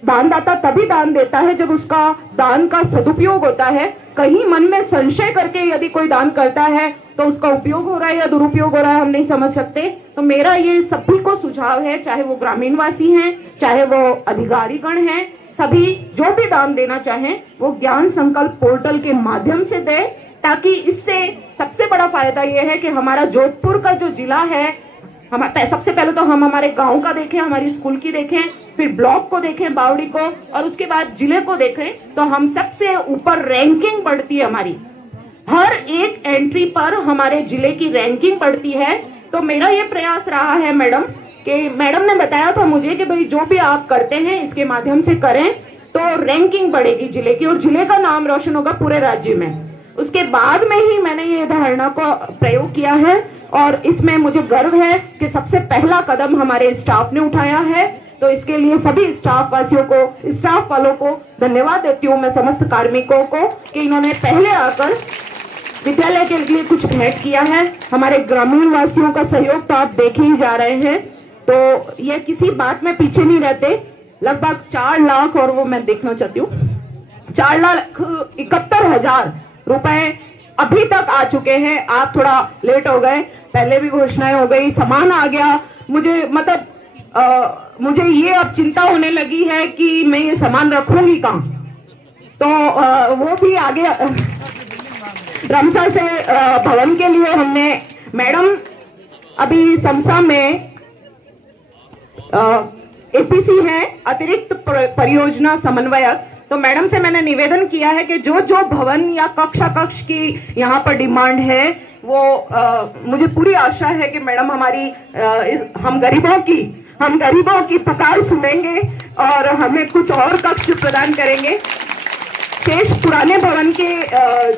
दानदाता तभी दान देता है जब उसका दान का सदुपयोग होता है। कहीं मन में संशय करके यदि कोई दान करता है तो उसका उपयोग हो रहा है या दुरुपयोग हो रहा है हम नहीं समझ सकते। तो मेरा ये सभी को सुझाव है, चाहे वो ग्रामीण वासी हैं, चाहे वो अधिकारीगण हैं, सभी जो भी दान देना चाहें वो ज्ञान संकल्प पोर्टल के माध्यम से दे, ताकि इससे सबसे बड़ा फायदा ये है कि हमारा जोधपुर का जो जिला है, सबसे पहले तो हम हमारे गांव का देखें, हमारी स्कूल की देखें, फिर ब्लॉक को देखें, बावड़ी को, और उसके बाद जिले को देखें, तो हम सबसे ऊपर रैंकिंग बढ़ती है हमारी। हर एक एंट्री पर हमारे जिले की रैंकिंग बढ़ती है। तो मेरा ये प्रयास रहा है मैडम, कि मैडम ने बताया था मुझे कि भाई जो भी आप करते हैं इसके माध्यम से करें तो रैंकिंग बढ़ेगी जिले की, और जिले का नाम रोशन होगा पूरे राज्य में। उसके बाद में ही मैंने ये धारणा को प्रयोग किया है, और इसमें मुझे गर्व है कि सबसे पहला कदम हमारे स्टाफ ने उठाया है। तो इसके लिए सभी स्टाफ वासियों को, स्टाफ वालों को धन्यवाद देती हूँ मैं, समस्त कार्मिकों को, कि इन्होंने पहले आकर विद्यालय के लिए कुछ भेंट किया है। हमारे ग्रामीण वासियों का सहयोग तो आप देख ही जा रहे हैं, तो ये किसी बात में पीछे नहीं रहते। लगभग 4 लाख, और वो मैं देखना चाहती हूँ, 4,71,000 रुपए अभी तक आ चुके हैं। आप थोड़ा लेट हो गए, पहले भी घोषणाएं हो गई, सामान आ गया। मुझे मतलब मुझे ये अब चिंता होने लगी है कि मैं ये सामान रखूंगी कहाँ, तो वो भी आगे रमसा से भवन के लिए हमने मैडम अभी समसा में एपीसी है, अतिरिक्त परियोजना समन्वयक। तो मैडम से मैंने निवेदन किया है कि जो जो भवन या कक्ष की यहाँ पर डिमांड है वो मुझे पूरी आशा है कि मैडम हमारी हम गरीबों की पुकार सुनेंगे और हमें कुछ और कक्ष प्रदान करेंगे। शेष पुराने भवन के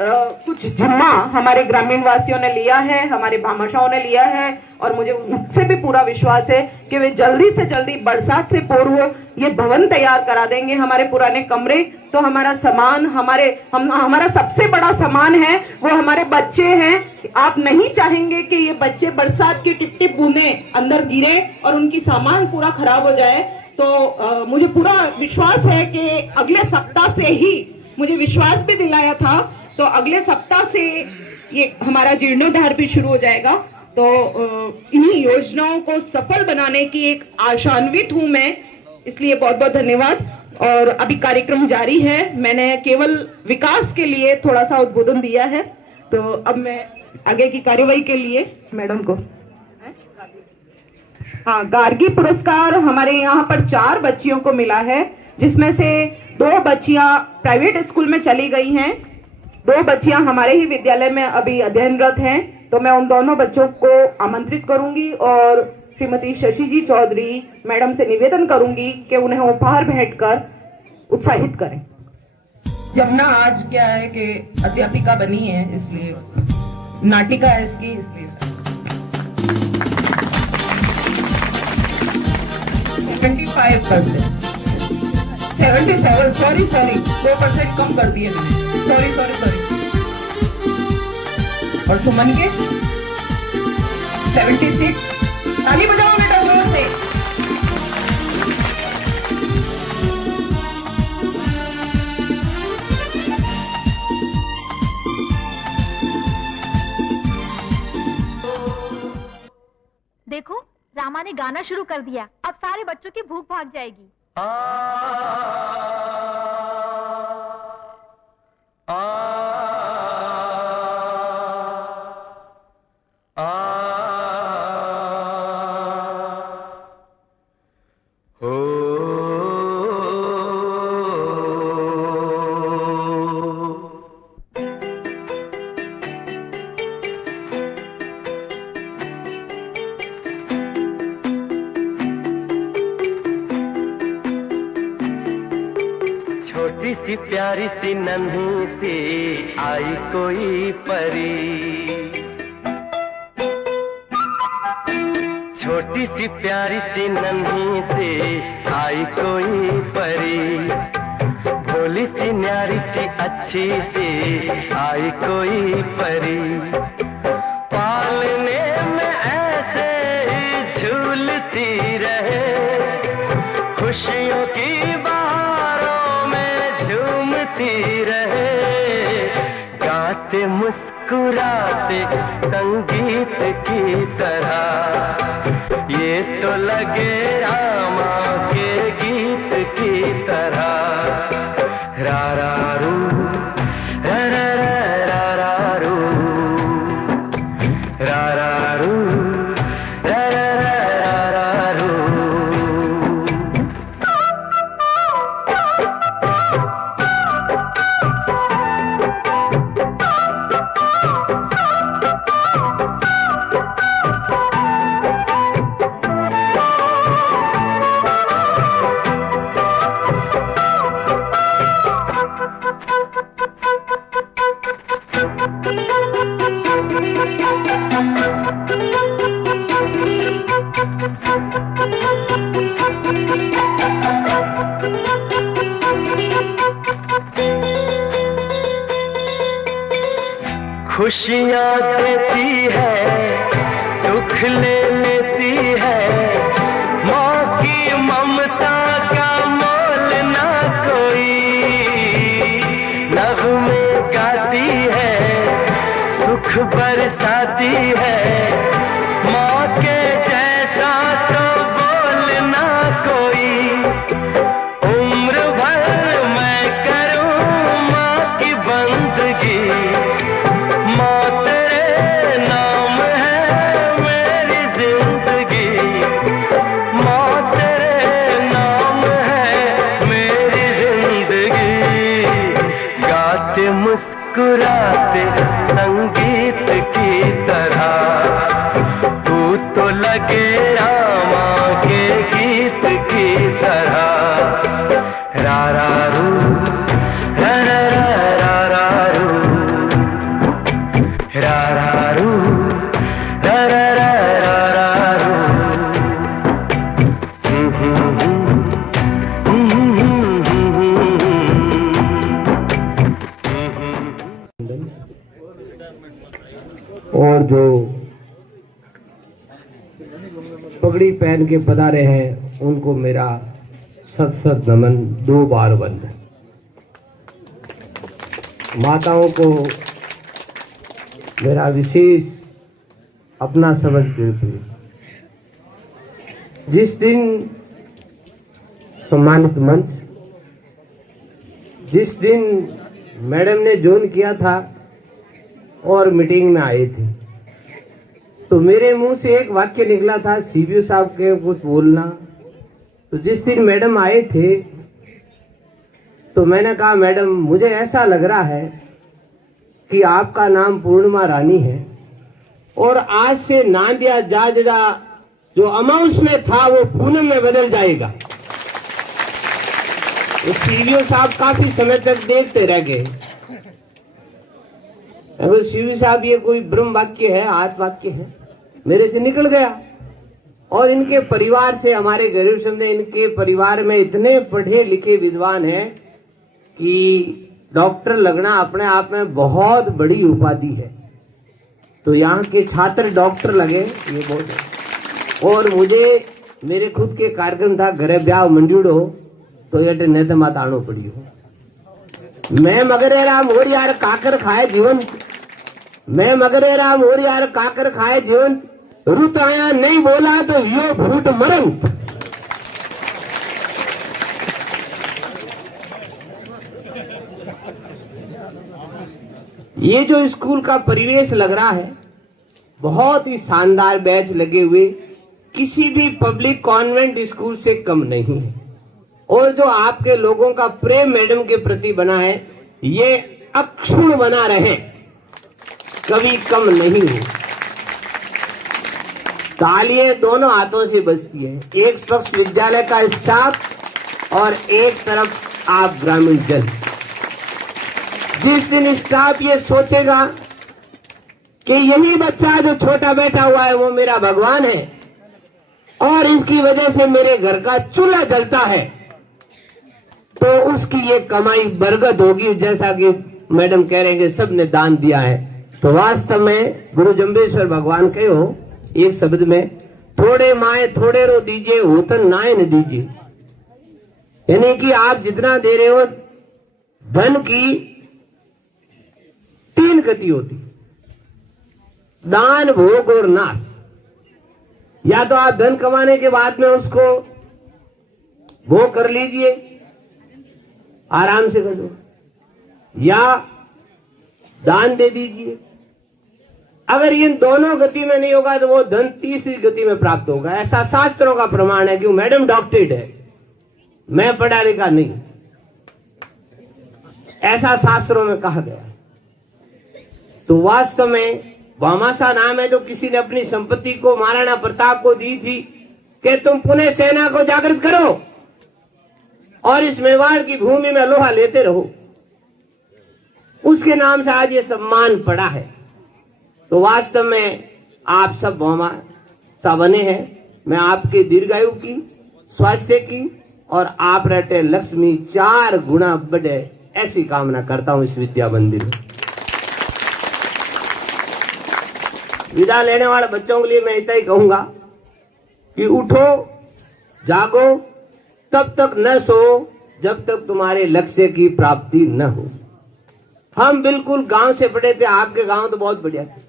कुछ जिम्मा हमारे ग्रामीण वासियों ने लिया है, हमारे भामाशाहों ने लिया है, और मुझे उनसे भी पूरा विश्वास है कि वे जल्दी से जल्दी बरसात से पूर्व ये भवन तैयार करा देंगे, हमारे पुराने कमरे। तो हमारा सामान, हमारा सबसे बड़ा सामान है वो हमारे बच्चे हैं। आप नहीं चाहेंगे कि ये बच्चे बरसात की टिप टिप बूंदें अंदर गिरे और उनकी सामान पूरा खराब हो जाए। तो मुझे पूरा विश्वास है कि अगले सप्ताह से ही, मुझे विश्वास भी दिलाया था, तो अगले सप्ताह से ये हमारा जीर्णोद्धार भी शुरू हो जाएगा। तो इन्हीं योजनाओं को सफल बनाने की एक आशान्वित हूं मैं, इसलिए बहुत बहुत धन्यवाद। और अभी कार्यक्रम जारी है, मैंने केवल विकास के लिए थोड़ा सा उद्बोधन दिया है, तो अब मैं आगे की कार्यवाही के लिए मैडम को, हाँ, गार्गी पुरस्कार हमारे यहाँ पर 4 बच्चियों को मिला है, जिसमें से 2 बच्चियां प्राइवेट स्कूल में चली गई हैं, 2 बच्चियां हमारे ही विद्यालय में अभी अध्ययनरत हैं। तो मैं उन दोनों बच्चों को आमंत्रित करूंगी और श्रीमती शशि जी चौधरी मैडम से निवेदन करूंगी कि उन्हें उपहार भेंट कर उत्साहित करें। जमुना आज क्या है कि अध्यापिका बनी है, इसलिए नाटिका है इसकी, इसलिए 75%, 77, सॉरी 2% कम कर दिए मैंने, सॉरी। और सुमन के 76, ताली बजाओ बेटा जोर से। देखो, रामा ने गाना शुरू कर दिया, अब सारे बच्चों की भूख भाग जाएगी। छोटी सी प्यारी सी नन्ही सी आई कोई परी, छोटी सी प्यारी सी नन्ही सी आई कोई परी, भोली सी न्यारी सी अच्छी सी आई कोई परी, पालने में ऐसे ही झूलती रहे, खुशियों की रहे, गाते मुस्कुराते मुस्कुराते संगीत की तरह, ये तो लगे रामा के गीत की तरह। रा रा रू रा रा रा रा रू रा रा रू रा रा रा रा रू। खुशियाँ देती है, दुख ले लेती है, माँ की ममता का मोल ना कोई। नगमे गाती है, सुख बरसाती है, माँ के जैसा तो बोल ना कोई। उम्र भर मैं करूँ माँ की बंदगी, माँ तेरे नाम है मेरी जिंदगी, माँ तेरे नाम है मेरी जिंदगी। गाते मुस्कुराते संगीत की तरह, तू तो लगे रामा के गीत की तरह। रा रा रू रा रा रा रा रू रा रा रू रा रा रा रा रू। और जो पगड़ी पहन के पधारे हैं उनको मेरा सत सत नमन, 2 बार वंदन। माताओं को मेरा विशेष अपना समझते हुए जिस दिन सम्मानित मंच, जिस दिन मैडम ने ज्वाइन किया था और मीटिंग में आए थे, तो मेरे मुंह से एक वाक्य निकला था सीबीओ साहब के कुछ बोलना। तो जिस दिन मैडम आए थे तो मैंने कहा मैडम मुझे ऐसा लग रहा है कि आपका नाम पूर्णिमा रानी है और आज से नांदिया जाजड़ा जो अमाउस में था वो पूनम में बदल जाएगा। तो सीबीओ साहब काफी समय तक देखते रह गए। अगर सीबीओ साहब ये कोई ब्रह्म वाक्य है, आत्म वाक्य है, मेरे से निकल गया। और इनके परिवार से, हमारे गरीब समझे इनके परिवार में इतने पढ़े लिखे विद्वान हैं कि डॉक्टर लगना अपने आप में बहुत बड़ी उपाधि है। तो यहाँ के छात्र डॉक्टर लगे, ये बहुत है। और मुझे मेरे खुद के कार्यक्रम था, घरे ब्याह मंडूड़ो तो ये नेता माता आनो पड़ी हो। मैं मगरे राम और यार काकर खाए जीवन, मैं मगरे राम और यार काकर खाए जीवन, रुत आया नहीं बोला तो यो भूट मरंग। ये जो स्कूल का परिवेश लग रहा है, बहुत ही शानदार बैच लगे हुए, किसी भी पब्लिक कॉन्वेंट स्कूल से कम नहीं है। और जो आपके लोगों का प्रेम मैडम के प्रति बना है, ये अक्षुण बना रहे, कभी कम नहीं हो। तालियां दोनों हाथों से बजती है, एक पक्ष विद्यालय का स्टाफ और एक तरफ आप ग्रामीण जन। जिस दिन स्टाफ ये सोचेगा कि यही बच्चा जो छोटा बैठा हुआ है वो मेरा भगवान है और इसकी वजह से मेरे घर का चूल्हा जलता है, तो उसकी ये कमाई बरगद होगी। जैसा कि मैडम कह रहे हैं कि सबने दान दिया है, तो वास्तव में गुरु जम्बेश्वर भगवान कहे हो एक शब्द में, थोड़े माए थोड़े रो दीजिए, होतन नाए न दीजिए। यानी कि आप जितना दे रहे हो, धन की 3 गति होती, दान, भोग और नाश। या तो आप धन कमाने के बाद में उसको भोग कर लीजिए, आराम से कर दो, या दान दे दीजिए। अगर इन दोनों गति में नहीं होगा तो वो धन तीसरी गति में प्राप्त होगा। ऐसा शास्त्रों का प्रमाण है। क्यों? मैडम डॉक्टरेट है, मैं पढ़ा लिखा नहीं, ऐसा शास्त्रों में कहा गया। तो वास्तव में भामाशाह नाम है जो किसी ने अपनी संपत्ति को महाराणा प्रताप को दी थी कि तुम पुणे सेना को जागृत करो और इस मेवाड़ की भूमि में लोहा लेते रहो। उसके नाम से आज ये सम्मान पड़ा है। तो वास्तव में आप सब भामाशाह बने हैं। मैं आपके दीर्घायु की, स्वास्थ्य की और आप रहते लक्ष्मी 4 गुना बढ़े, ऐसी कामना करता हूं इस विद्या मंदिर में। विदा लेने वाले बच्चों के लिए मैं इतना ही कहूंगा कि उठो, जागो, तब तक न सो जब तक तुम्हारे लक्ष्य की प्राप्ति न हो। हम बिल्कुल गांव से पढ़े थे, आपके गांव तो बहुत बढ़िया थे।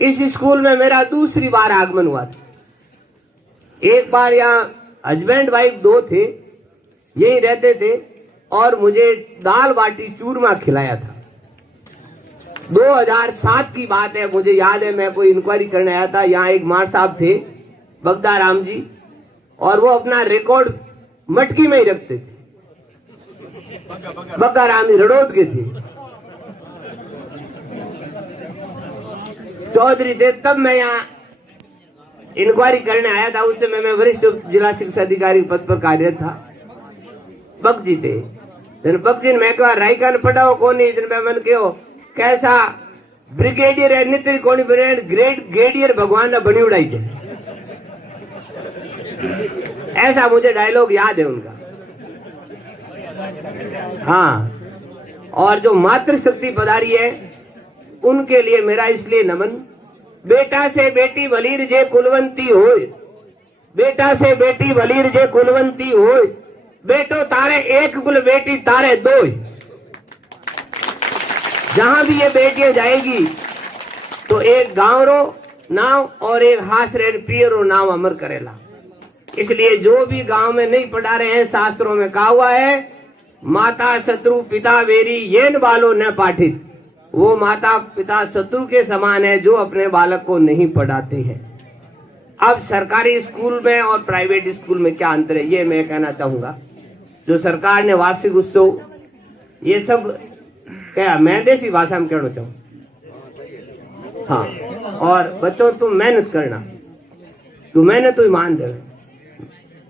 इस स्कूल में मेरा दूसरी बार आगमन हुआ था। एक बार यहाँ हस्बैंड वाइफ 2 थे, यही रहते थे और मुझे दाल बाटी चूरमा खिलाया था। 2007 की बात है, मुझे याद है। मैं कोई इंक्वायरी करने आया था, यहाँ एक मार साहब थे, बगदा राम जी, और वो अपना रिकॉर्ड मटकी में ही रखते थे। बग्गा राम जी रड़ोद के थे, चौधरी थे। तब मैं यहाँ इंक्वायरी करने आया था। उस समय मैं वरिष्ठ जिला शिक्षा अधिकारी पद पर कार्यरत था। बगजी थे, बगजी ने मैं कहा रायकान पढ़ाओ कौन नहीं, मन कहो कैसा ब्रिगेडियर है, नितिन कोणी ग्रेट गेडियर भगवान ने बनी उड़ाई थे। ऐसा मुझे डायलॉग याद है उनका। हाँ, और जो मातृशक्ति पधारी है उनके लिए मेरा इसलिए नमन। बेटा से बेटी वलीर जे कुलवंती होय, बेटा से बेटी वलीर जे कुलवंती होय, बेटो तारे एक कुल बेटी तारे दो। जहां भी ये बेटियां जाएगी तो एक गांव रो नाव और एक हास रेन पियरो नाव अमर करेला। इसलिए जो भी गांव में नहीं पढ़ा रहे हैं, शास्त्रों में कहा हुआ है माता शत्रु पिता वेरी येन बालो न पाठित। वो माता पिता शत्रु के समान है जो अपने बालक को नहीं पढ़ाते हैं। अब सरकारी स्कूल में और प्राइवेट स्कूल में क्या अंतर है, ये मैं कहना चाहूंगा। जो सरकार ने वार्षिक उत्सव ये सब क्या, मैं देसी भाषा में कहना चाहूँ। हाँ, और बच्चों तुम मेहनत करना, तुम मेहनत तो ईमान देना।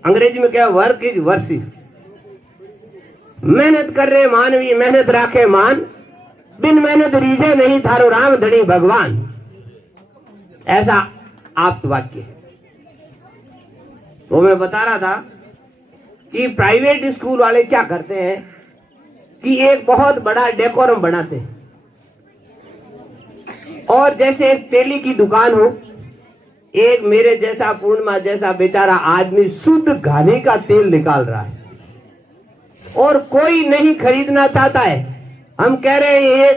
अंग्रेजी में क्या, वर्क इज वर्शिप। मेहनत कर रहे मानवी मेहनत राखे मान, बिन मेहनत रीजे नहीं थारो राम धनी भगवान। ऐसा आप्त वाक्य है। तो मैं बता रहा था कि प्राइवेट स्कूल वाले क्या करते हैं कि एक बहुत बड़ा डेकोरम बनाते हैं, और जैसे एक तेली की दुकान हो, एक मेरे जैसा पूर्णिमा जैसा बेचारा आदमी शुद्ध घानी का तेल निकाल रहा है और कोई नहीं खरीदना चाहता है। हम कह रहे हैं ये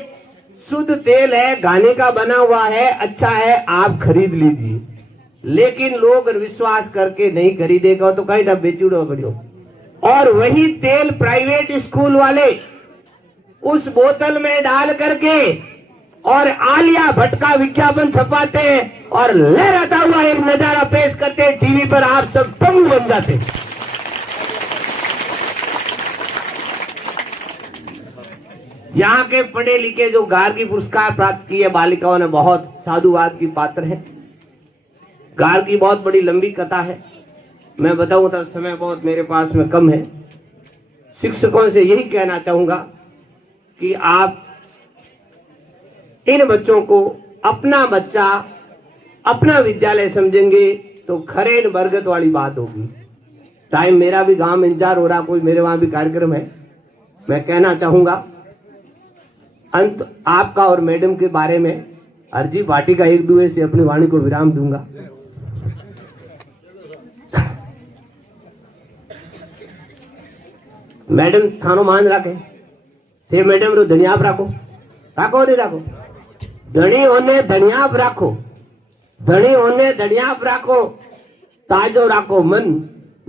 शुद्ध तेल है, घानी का बना हुआ है, अच्छा है, आप खरीद लीजिए। लेकिन लोग विश्वास करके नहीं खरीदेगा तो कहीं डब्बे बेचूड़ो बढ़ियो। और वही तेल प्राइवेट स्कूल वाले उस बोतल में डाल करके और आलिया भट्ट का विज्ञापन छपाते हैं और लहराता हुआ एक नजारा पेश करते हैं टीवी पर, आप सब तंग बन जाते हैं। यहाँ के पढ़े लिखे जो गार्गी पुरस्कार प्राप्त किए बालिकाओं ने बहुत साधुवाद की पात्र है। गार्गी बहुत बड़ी लंबी कथा है, मैं बताऊं तो समय बहुत मेरे पास में कम है। शिक्षकों से यही कहना चाहूंगा कि आप इन बच्चों को अपना बच्चा अपना विद्यालय समझेंगे तो खरे बरगद वाली बात होगी। टाइम मेरा भी गांव में इंतजार हो रहा, कोई मेरे वहां भी कार्यक्रम है। मैं कहना चाहूंगा अंत आपका और मैडम के बारे में अर्जी पार्टी का एक दुए से अपनी वाणी को विराम दूंगा। मैडम थानो मान रखे थे, मैडम रो धन्यवाद राखो, राखो नहीं राखो। धनी होने धनियाप राखो, धनी होने धनियाप राखो, ताजो राखो मन,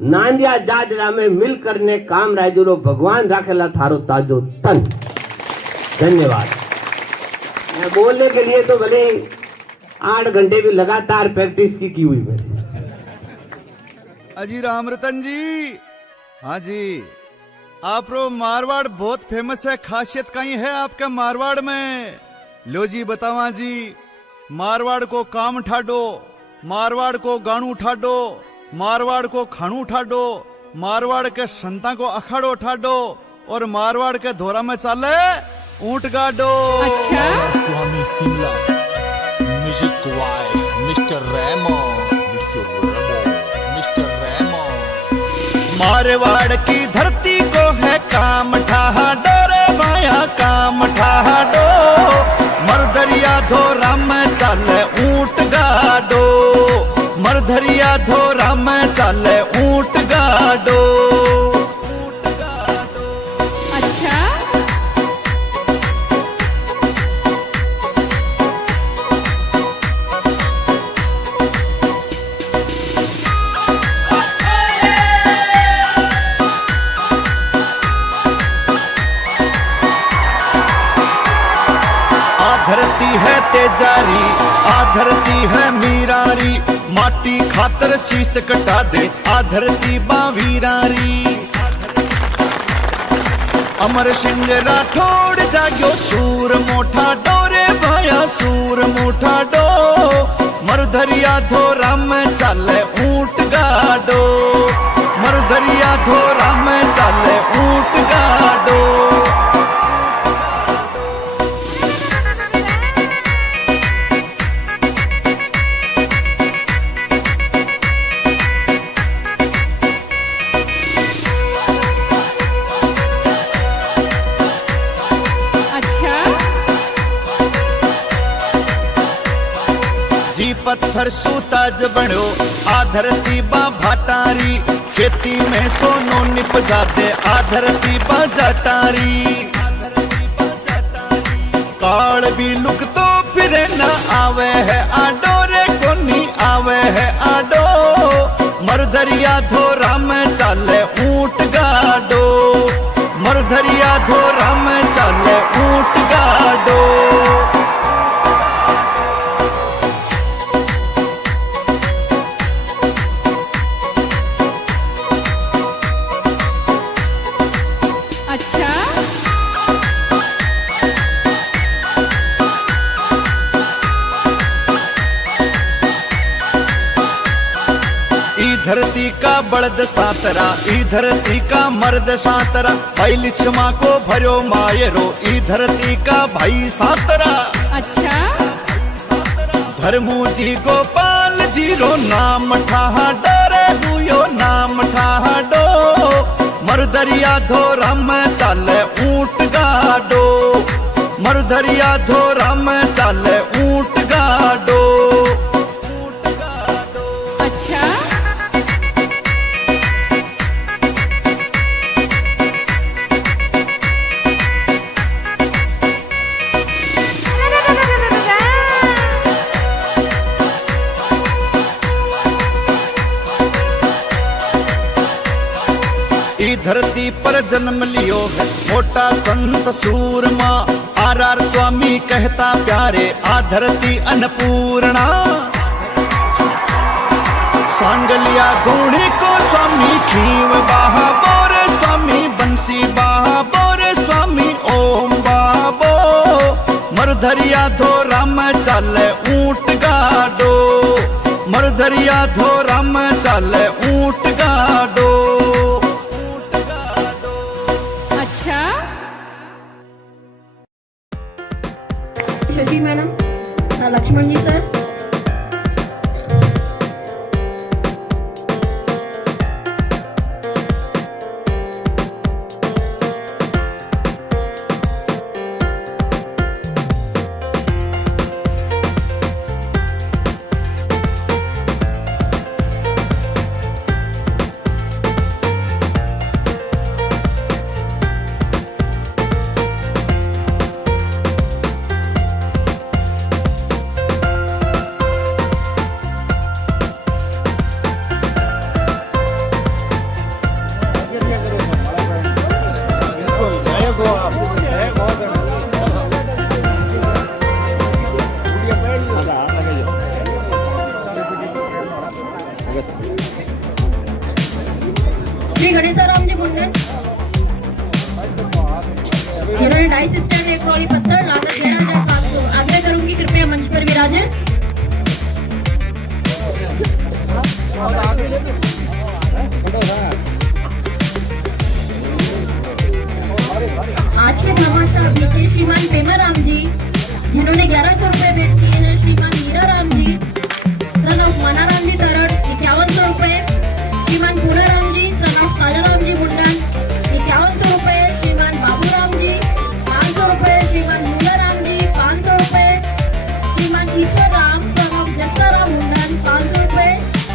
नांदिया जाजरा में मिल करने काम राजुरो, भगवान राखेला थारो ताजो तन। धन्यवाद। मैं बोलने के लिए तो भले 8 घंटे भी लगातार प्रैक्टिस की हुई मैंने। अजी रामरतन जी, हाँ जी, आप रो मारवाड़ बहुत फेमस है, खासियत कहीं है आपके मारवाड़ में? लो जी बतावा जी, मारवाड़ को काम ठाडो, मारवाड़ को गाणू ठाडो, मारवाड़ को खाणू ठाडो, मारवाड़ के संता को अखाड़ो ठाडो, और मारवाड़ के धोरा में चाले ऊंट गाडो। अच्छा, स्वामी शिमला म्यूजिक वाय मिस्टर रैमो, मिस्टर रैमो। मारवाड़ की धरती को है काम ठाडो रे भाया, काम ठाडो, मरदरिया धोरा में चाले ऊंट गाडो, मरदरिया धोरा में चाले ऊंट गाडो। अच्छा, धरती है तेजारी, आ धरती है मीरारी, माटी खातर शीश कटा दे, आ धरती बावीरारी। अमर सिंह राठौड़ जाग्यो सूर मोठा डोरे भाया, सूर मोठा डो, मरधरिया धोरा में चाले ऊंट गाडो, मरधरिया धोरा में चाले ऊंट गाडो। पत्थर सूताज बनो, आ धरती बा भाटारी, खेती में सोनो निप जाते, आ धरती बा जटारी। काल भी लुक तो फिरे न आवे है आडो रे, कोनी आवे है आडो, मरधरिया धोरा में चाले ऊंट गाडो, मरधरिया धोरा में चाले ऊंट गाडो। धरती का बड़द सातरा, ई धरती का मर्द सातरा, भाई लिच्छमा को भरो मायरो, ई धरती का भाई सातरा। अच्छा, धर्मू जी गोपाल जी रो नाम ठाडो रे, हुयो नाम ठाडो, मरदरिया धोरा में चाले ऊंट गाडो, मरदरिया धोरा में चाले ऊंट गाडो। अच्छा, धरती पर जन्म लियो है मोटा संत सूरमा, आर स्वामी कहता प्यारे, आ धरती अन्नपूर्णा। सांगलिया धूणी को स्वामी खीव बाहा बोरे, स्वामी बंसी बाहा बोरे, स्वामी ओम बाबो, मरधरिया धोरा में चाले ऊंट गाडो, मरधरिया धोरा में चाले ऊंट गाडो। शशि मैडम, लक्ष्मण जी सर। श्री गणेशाराम जी मुंडन जिन्होंने 2.5 स्टैंड एक ट्रॉली पत्थर लागत 11,500। आग्रह करूंगी कृपया मंच पर विराजें। आज के भामाशाह बीते श्रीमान पेमाराम जी जिन्होंने 1100 रुपए भेंट किए हैं। श्रीमान मीराराम जी सन ऑफ मनाराम जी तरड़ 5100 रुपए। श्रीमान पूराराम जी सन ऑफ कालाराम जी मुंडन 5100 रुपए। श्रीमान बाबूराम जी 500 रुपए। श्रीमान मूलाराम जी 500 रुपए। श्रीमान ईश्वरराम सन ऑफ जस्साराम मुंडन 500 रुपए।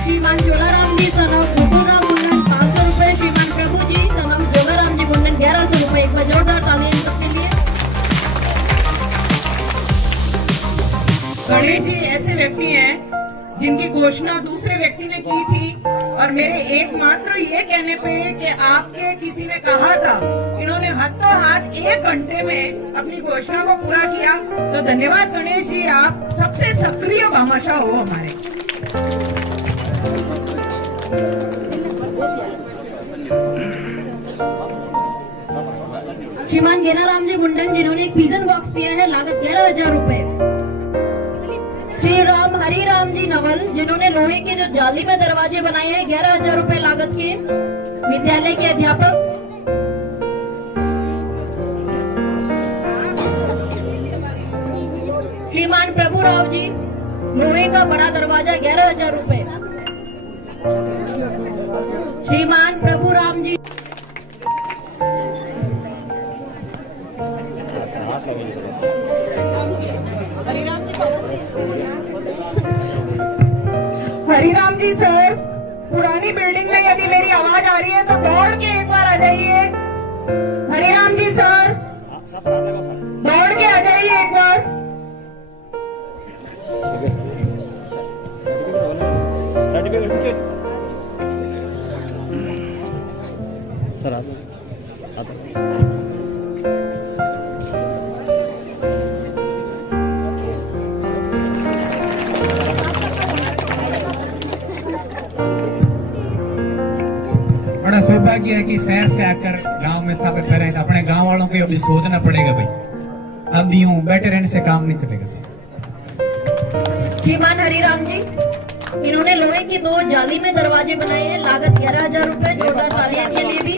श्रीमान जोलाराम जी सन ऑफ गोकुलराम मुंडन 500 रुपए। श्रीमान प्रभु जी सन ऑफ जोगाराम जी मुंडन 1100 रुपए। एक बार जोरदार तालियां इन सबके लिए। गणेश जी ऐसे व्यक्ति हैं जिनकी घोषणा दूसरे व्यक्ति ने की थी और मेरे एकमात्र ये कहने पे कि आपके किसी ने कहा था, इन्होंने हाथों हाथ 1 घंटे में अपनी घोषणा को पूरा किया। तो धन्यवाद गणेश जी, आप सबसे सक्रिय भामाशाह हो हमारे। श्रीमान गेनाराम जी मुंडन जिन्होंने एक पिजन बॉक्स दिया है लागत 11,000 रुपए। श्री राम हरिराम जी नवल जिन्होंने लोहे के जो जाली में दरवाजे बनाए हैं 11,000 रुपए लागत के, विद्यालय के अध्यापक। श्रीमान प्रभुराव जी लोहे का बड़ा दरवाजा 11,000 रुपए। श्रीमान प्रभुराम जी हरिराम जी सर, पुरानी बिल्डिंग में यदि मेरी आवाज आ रही है तो दौड़ के एक बार आ जाइए। हरिराम जी सर, दौड़ के आ जाइए एक बार। बड़ा सौभाग्य है कि शहर से आकर गांव में साबित कर रहे हैं। अपने गांव वालों को अभी सोचना पड़ेगा भाई, अब यूं बैठे रहने से काम नहीं चलेगा। श्रीमान हरिराम जी इन्होंने लोहे की 2 जाली में दरवाजे बनाए हैं लागत 11,000 रुपए। जोरदार तालियां के लिए भी।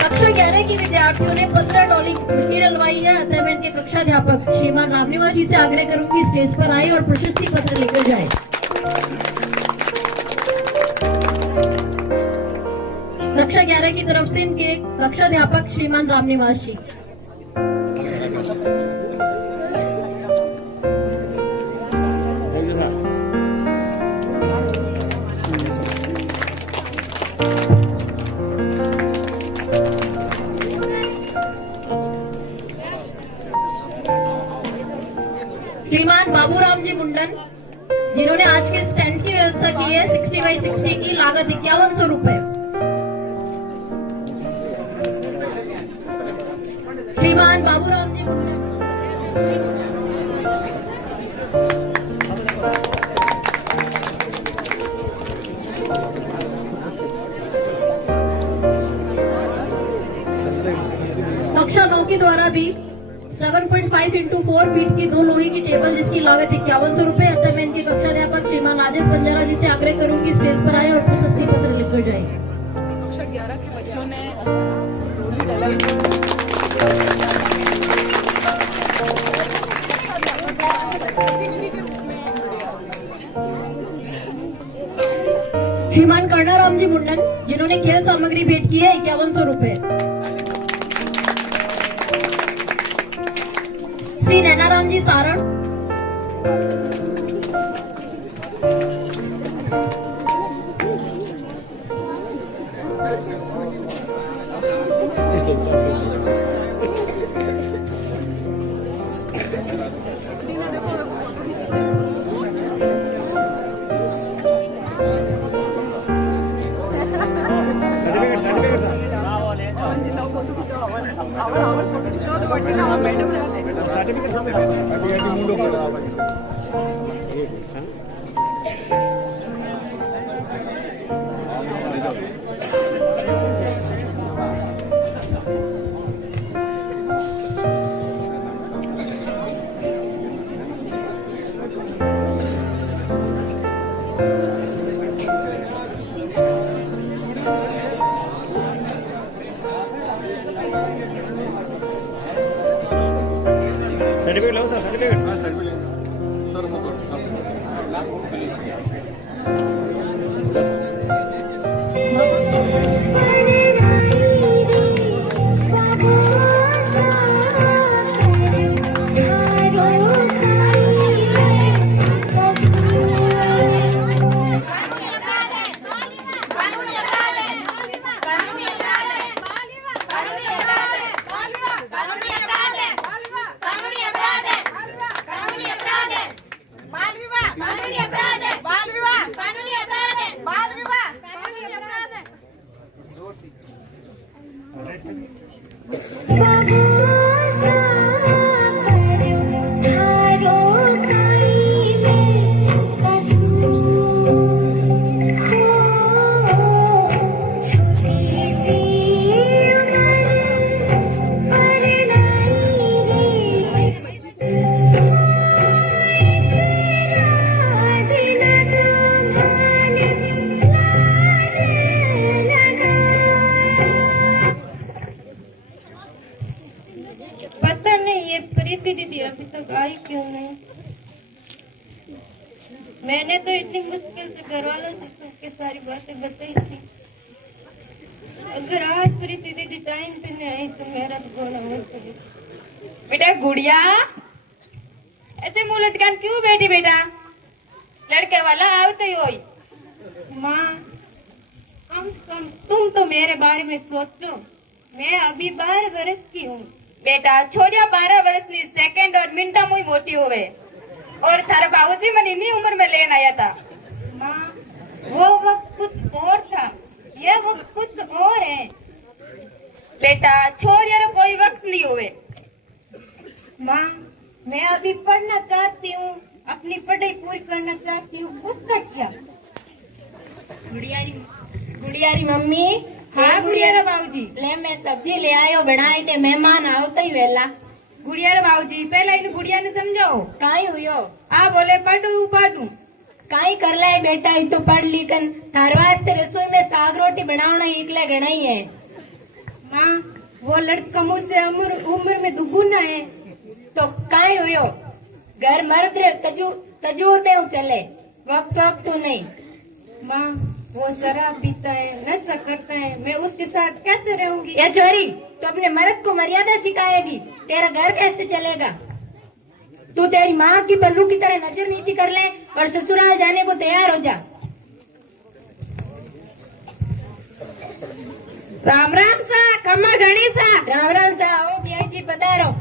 कक्षा 11 की विद्यार्थियों ने 15 टॉली मिट्टी डलवाई है। अतः मैं इनके कक्षाध्यापक श्रीमान रामनिवास जी से आग्रह करूंगी स्टेज पर आए और प्रशस्ति पत्र लेकर जाए। कक्षा 11 की तरफ से इनके कक्षाध्यापक श्रीमान रामनिवास जी। श्रीमान बाबूराम जी मुंडन जिन्होंने आज के स्टैंड की व्यवस्था की है 60 बाई 60 की लागत 5100 रुपए। श्रीमान बाबूराम जी मुंडन कक्षा 9 के द्वारा भी 7.5 इंटू 4 फीट की 2 लोहे की टेबल जिसकी लागत 5100 रुपए। अतः मैं इनके कक्षाध्यापक श्रीमान राजेश बंजारा जी से आग्रह करूंगी स्टेज पर आए और प्रशस्ति पत्र लिखकर जाए। कक्षा 11 के बच्चों ने रोली डाला। श्रीमान कर्णाराम जी मुंडन जिन्होंने खेल सामग्री भेंट की है 5100 रुपए। श्री नैनाराम जी सारण पता नहीं ये प्रीति दीदी अभी तक आई क्यों नहीं। मैंने तो इतनी मुश्किल से घर वालों से सबके सारी बातें बताई थी। अगर आज प्रीति दीदी टाइम पे नहीं आई तो मेरा तो घोड़ा मत करे। बेटा गुड़िया ऐसे मुंह लटकान क्यों बैठी बेटा? लड़के वाला आवते ही होई। माँ कम से कम तुम तो मेरे बारे में सोचो। मैं अभी 12 वर्ष की हूँ। बेटा छोरिया 12 वर्ष की सेकंड और मिनटा मुई मोटी होवे और थारा बाबूजी मन इन्हीं उम्र में लेन आया था। माँ वो वक्त कुछ और था, ये वक्त कुछ और है। बेटा छोरिया कोई वक्त नहीं होवे। माँ मैं अभी पढ़ना चाहती हूँ, अपनी पढ़ाई पूरी करना चाहती हूँ। उसका क्या? गुड़िया री मम्मी। हाँ गुड़िया रा बाबूजी ले मैं सब्जी ले आयो बनाई ते मेहमान आवते ही वेला। गुड़िया रा बाबूजी पहला इन गुड़िया ने समझाओ काई हुयो। आ बोले पढ़ू पाटू काई कर ले बेटा ये तो पढ़ लिखन थार वास्ते रसोई में साग रोटी बनावना इकले घणा ही है। माँ वो लड़का मुझसे उम्र में दुगुना है। तो काई हुयो घर मर्द रे तजूर में चले वक्त वक्त नहीं। माँ वो शराब पीता है, नशा करता है, मैं उसके साथ कैसे रहूंगी? या चोरी तो अपने मर्द को मर्यादा सिखाएगी, तेरा घर कैसे चलेगा? तू तेरी माँ की बल्लू की तरह नजर नीची कर ले और ससुराल जाने को तैयार हो जा। राम राम सा खम्मा घणी सा। राम राम सा ओ बियाई जी पधारो।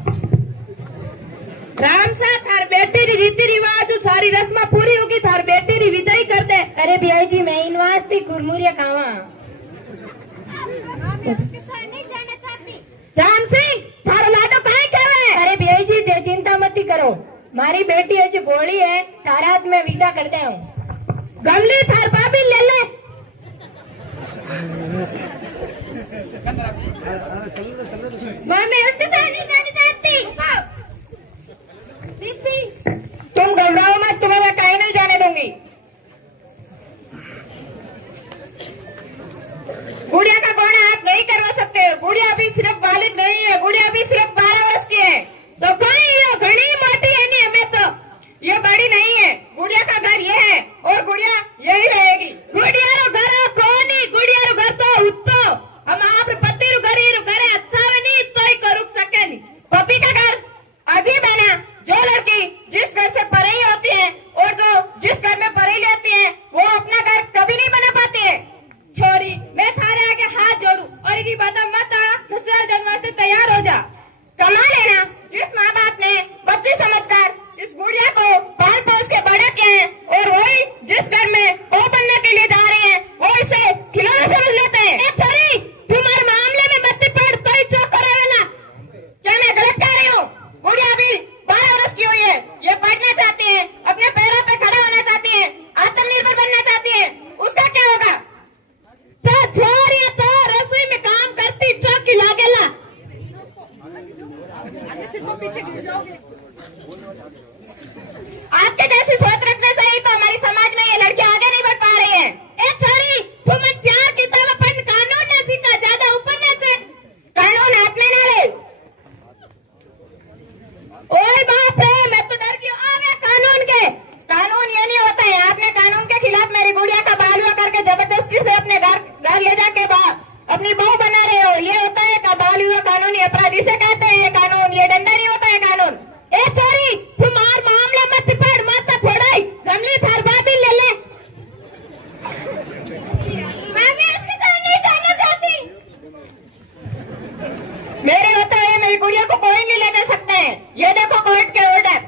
राम सा थार बेटी री रीति रिवाज सारी रस्मा पूरी होगी, थार बेटी री विदाई कर दे। अरे बियाई जी मैं इन वास्ते कुरमुरिया खावा। राम सिंह थारो लाडो काहे कहवे? अरे बियाई जी चिंता मत करो, मारी बेटी अज भोली है, थारा हाथ में विदा कर दे हूँ। गमली थार भाभी ले ले। मैं उसके साथ नहीं जानी चाहती। तुम घबराओ मत, तुम्हें मैं कहीं नहीं जाने दूंगी। गुड़िया का कौन आप नहीं करवा सकते। गुड़िया अभी सिर्फ बालिग नहीं है, गुड़िया अभी सिर्फ 12 वर्ष की है। तो कहीं ये घनी मोटी है नहीं, हमें तो ये बड़ी नहीं है। गुड़िया का घर ये है और गुड़िया यही रहेगी। गुड़िया रो घर कौन नहीं, गुड़िया रो घर तो उत्तो हम आप पति रो घर अच्छा नहीं तो ही करुक सके नहीं। पति का घर अजीब है ना, जो लड़की जिस घर से परे होती है और जो जिस घर में परे लेती है वो अपना घर कभी नहीं बना पाती है। छोरी मैं थारे आगे हाथ जोड़ू और इन्हीं बातों मत ससुराल जाने वास्ते तैयार हो जा। कमा लेना, जिस माँ बाप ने बच्ची समझकर इस गुड़िया को पाल पोस के बड़ा किया है और वही जिस घर में बहू बनने के लिए जा रहे हैं वो इसे खिलौना समझ लेते हैं। तुम्हारे मामले में मत आपके जैसी सोच रखने से ही तो हमारी समाज में ये लड़कियां आगे नहीं बढ़ पा रही हैं। ए छोरी, तुम चार किताबें पढ़ कानून ने सीखा, ज्यादा ऊपर न से कानून हाथ में न ले। ओए बाप रे, मैं तो डर गई हूँ। मैं कानून के कानून ये नहीं होता है। आपने कानून के खिलाफ मेरी गुड़िया का बाल विवाह करके जबरदस्ती से अपने घर ले जाके अपनी बहू बना रहे हो। ये होता है का बाल विवाह कानूनी अपराध, इसे कहते हैं ये कानून। ये डंडा नहीं होता है कानून। ए छोरी, तुम्हार मामला मत पड़, माता फोड़ाई गमली थार बादी ले ले। मैं भी इसके साथ नहीं जाना चाहती। मेरे होता है मेरी गुड़िया को कोई नहीं ले जा सकते हैं। ये देखो कोर्ट के ऑर्डर।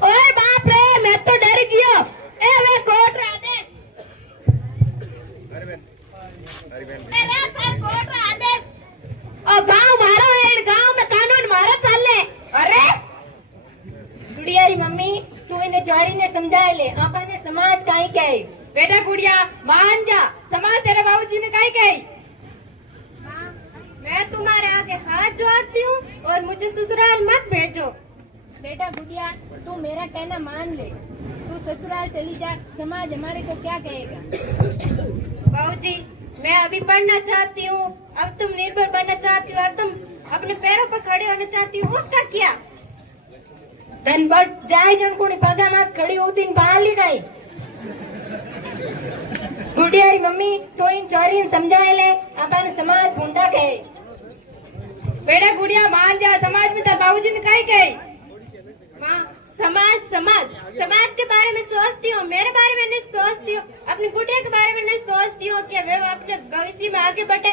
ओए बाप रे, मैं तो डर गया। ए वे कोर्ट आदेश, मेरा सर कोर्ट आदेश। और गांव मारो है, गांव में कानून मारो चल ले। अरे गुड़िया री मम्मी, तू इन्हें चोरी ने समझाए ले। आपा ने समाज काई कहे? बेटा गुड़िया मान जा, समाज तेरे बाबूजी ने काई कही? मैं तुम्हारे आगे हाथ जोड़ती हूँ और मुझे ससुराल मत भेजो। बेटा गुड़िया, तू मेरा कहना मान ले, तू ससुराल चली जा, समाज हमारे को क्या कहेगा? बाबूजी, मैं अभी पढ़ना चाहती हूँ, अब तुम निर्भर बनना चाहती हो, अब तुम अपने पैरों पर खड़े होना चाहती हो, उसका क्या? धन बट जाए जन को पगा मत खड़ी होती बाहर ली गई। गुड़िया री मम्मी, तो इन चोरी समझाए ले, अपन समाज भूंडा कहे। बेटा गुड़िया मान जा, समाज में तेरे बाबूजी ने काई कही? माँ, समाज के बारे में सोचती हूँ, मेरे बारे में नहीं सोचती हूँ, अपनी गुड़िया के बारे में नहीं सोचती हूँ कि वे अपने भविष्य में आगे बढ़े।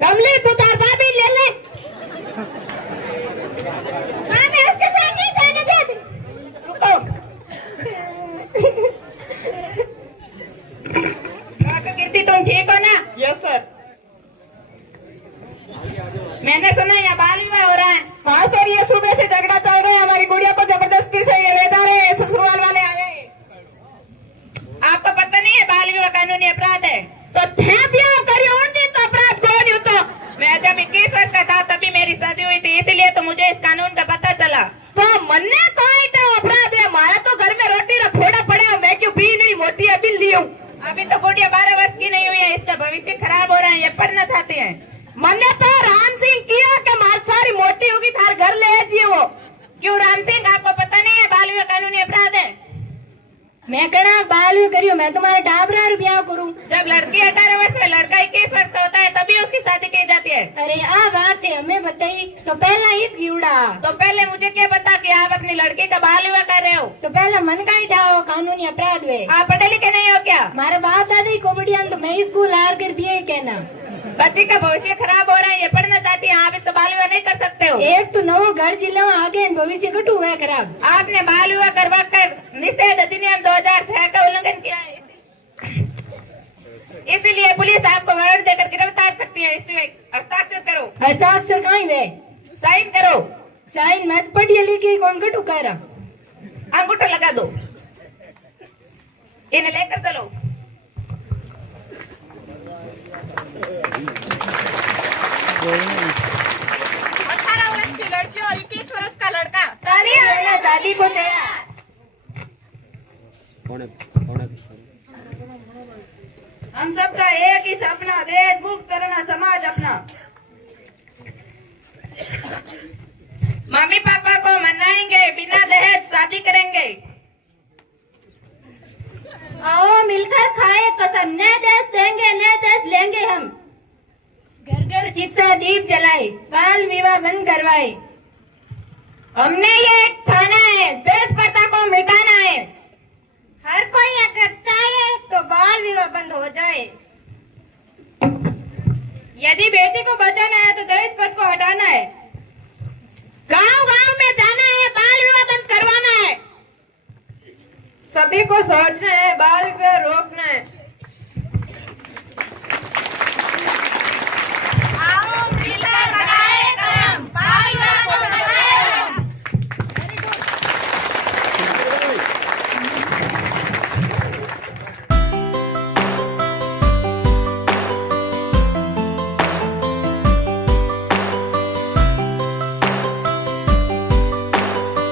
कमली, तू तार बाबी ले ले। मैं उसके साथ नहीं जाना चाहती। रुको। काका कीर्ति, तुम ठीक हो ना? Yes sir. मैंने सुना यहाँ बाल विवाह हो रहा है। हाँ सर, ये सुबह से झगड़ा चल रहा है। हमारी गुड़िया को जबरदस्ती से ये ले जा रहे हैं, ससुराल वाले आए। आपको पता नहीं है बाल विवाह कानूनी अपराध है? तो तो अपराध कौन हो? तो मैं जब 21 वर्ष का था तभी मेरी शादी हुई थी, इसलिए तो मुझे इस कानून का पता चला। तो मन्ने कोई तो अपराध है? हमारा तो घर में रोटी फोड़ा पड़े हो, मैं क्यों भी नहीं मोटी अभी ली हूँ। अभी तो गुड़िया 12 वर्ष की नहीं हुई है, इसका भविष्य खराब हो रहा है, ये पढ़ना चाहते हैं। मैंने तो राम सिंह किया कि मार सारी मोटी होगी थार घर ले आइए। वो क्यों राम सिंह, आपको पता नहीं है बाल विवाह कानूनी अपराध है? मैं कहना बाल विवाह करियो, मैं तुम्हारे टाबरा रुपया करूँ। जब लड़की 18 वर्ष में, लड़का 21 वर्ष का होता है, तभी उसकी शादी की जाती है। अरे आ बात है हमें बताई तो पहला ही कीड़ा। तो पहले मुझे क्या पता कि आप अपनी लड़की का बाल विवाह कर रहे हो? तो पहला मन का ही ठाओ, कानूनी अपराध हुए। आप पढ़े लिखे नहीं हो क्या? हमारे बाप दादा को बढ़िया, तो मैं स्कूल हार कर भी यही कहना। बच्ची का भविष्य खराब हो रहा है, ये पढ़ना चाहती है, आप इसका बाल विवाह नहीं कर सकते हो। एक तो नौ घर जिला आगे भविष्य कटू हुआ खराब। आपने बाल विवाह करवा कर निषेध अधिनियम 2006 का उल्लंघन किया है, इसीलिए पुलिस आपको वारंट देकर गिरफ्तार करती है। इसमें हस्ताक्षर करो। हस्ताक्षर कहाँ वे? साइन करो। साइन मैं पढ़िया लिखे कौन कटू कह रहा? अंगूठा लगा दो, इन्हें लेकर चलो। 18 वर्ष की लड़की और 21 वर्ष का लड़का शादी को तैयार। हम सबका एक ही सपना, देश मुक्त करना, समाज अपना। मम्मी पापा को मनाएंगे, बिना दहेज शादी करेंगे। आओ मिलकर खाए कसम, नए देश देंगे, नए देश लेंगे हम। घर घर शिक्षा दीप जलाए, बाल विवाह बंद करवाए। हमने ये ठाना है, देश प्रथा को मिटाना है। हर कोई अगर चाहे तो बाल विवाह बंद हो जाए। यदि बेटी को बचाना है तो दहेज प्रथा को हटाना है। गांव गांव में जाना है, बाल विवाह बंद करवाना है। सभी को सोचना है, बाल विवाह रोकना है।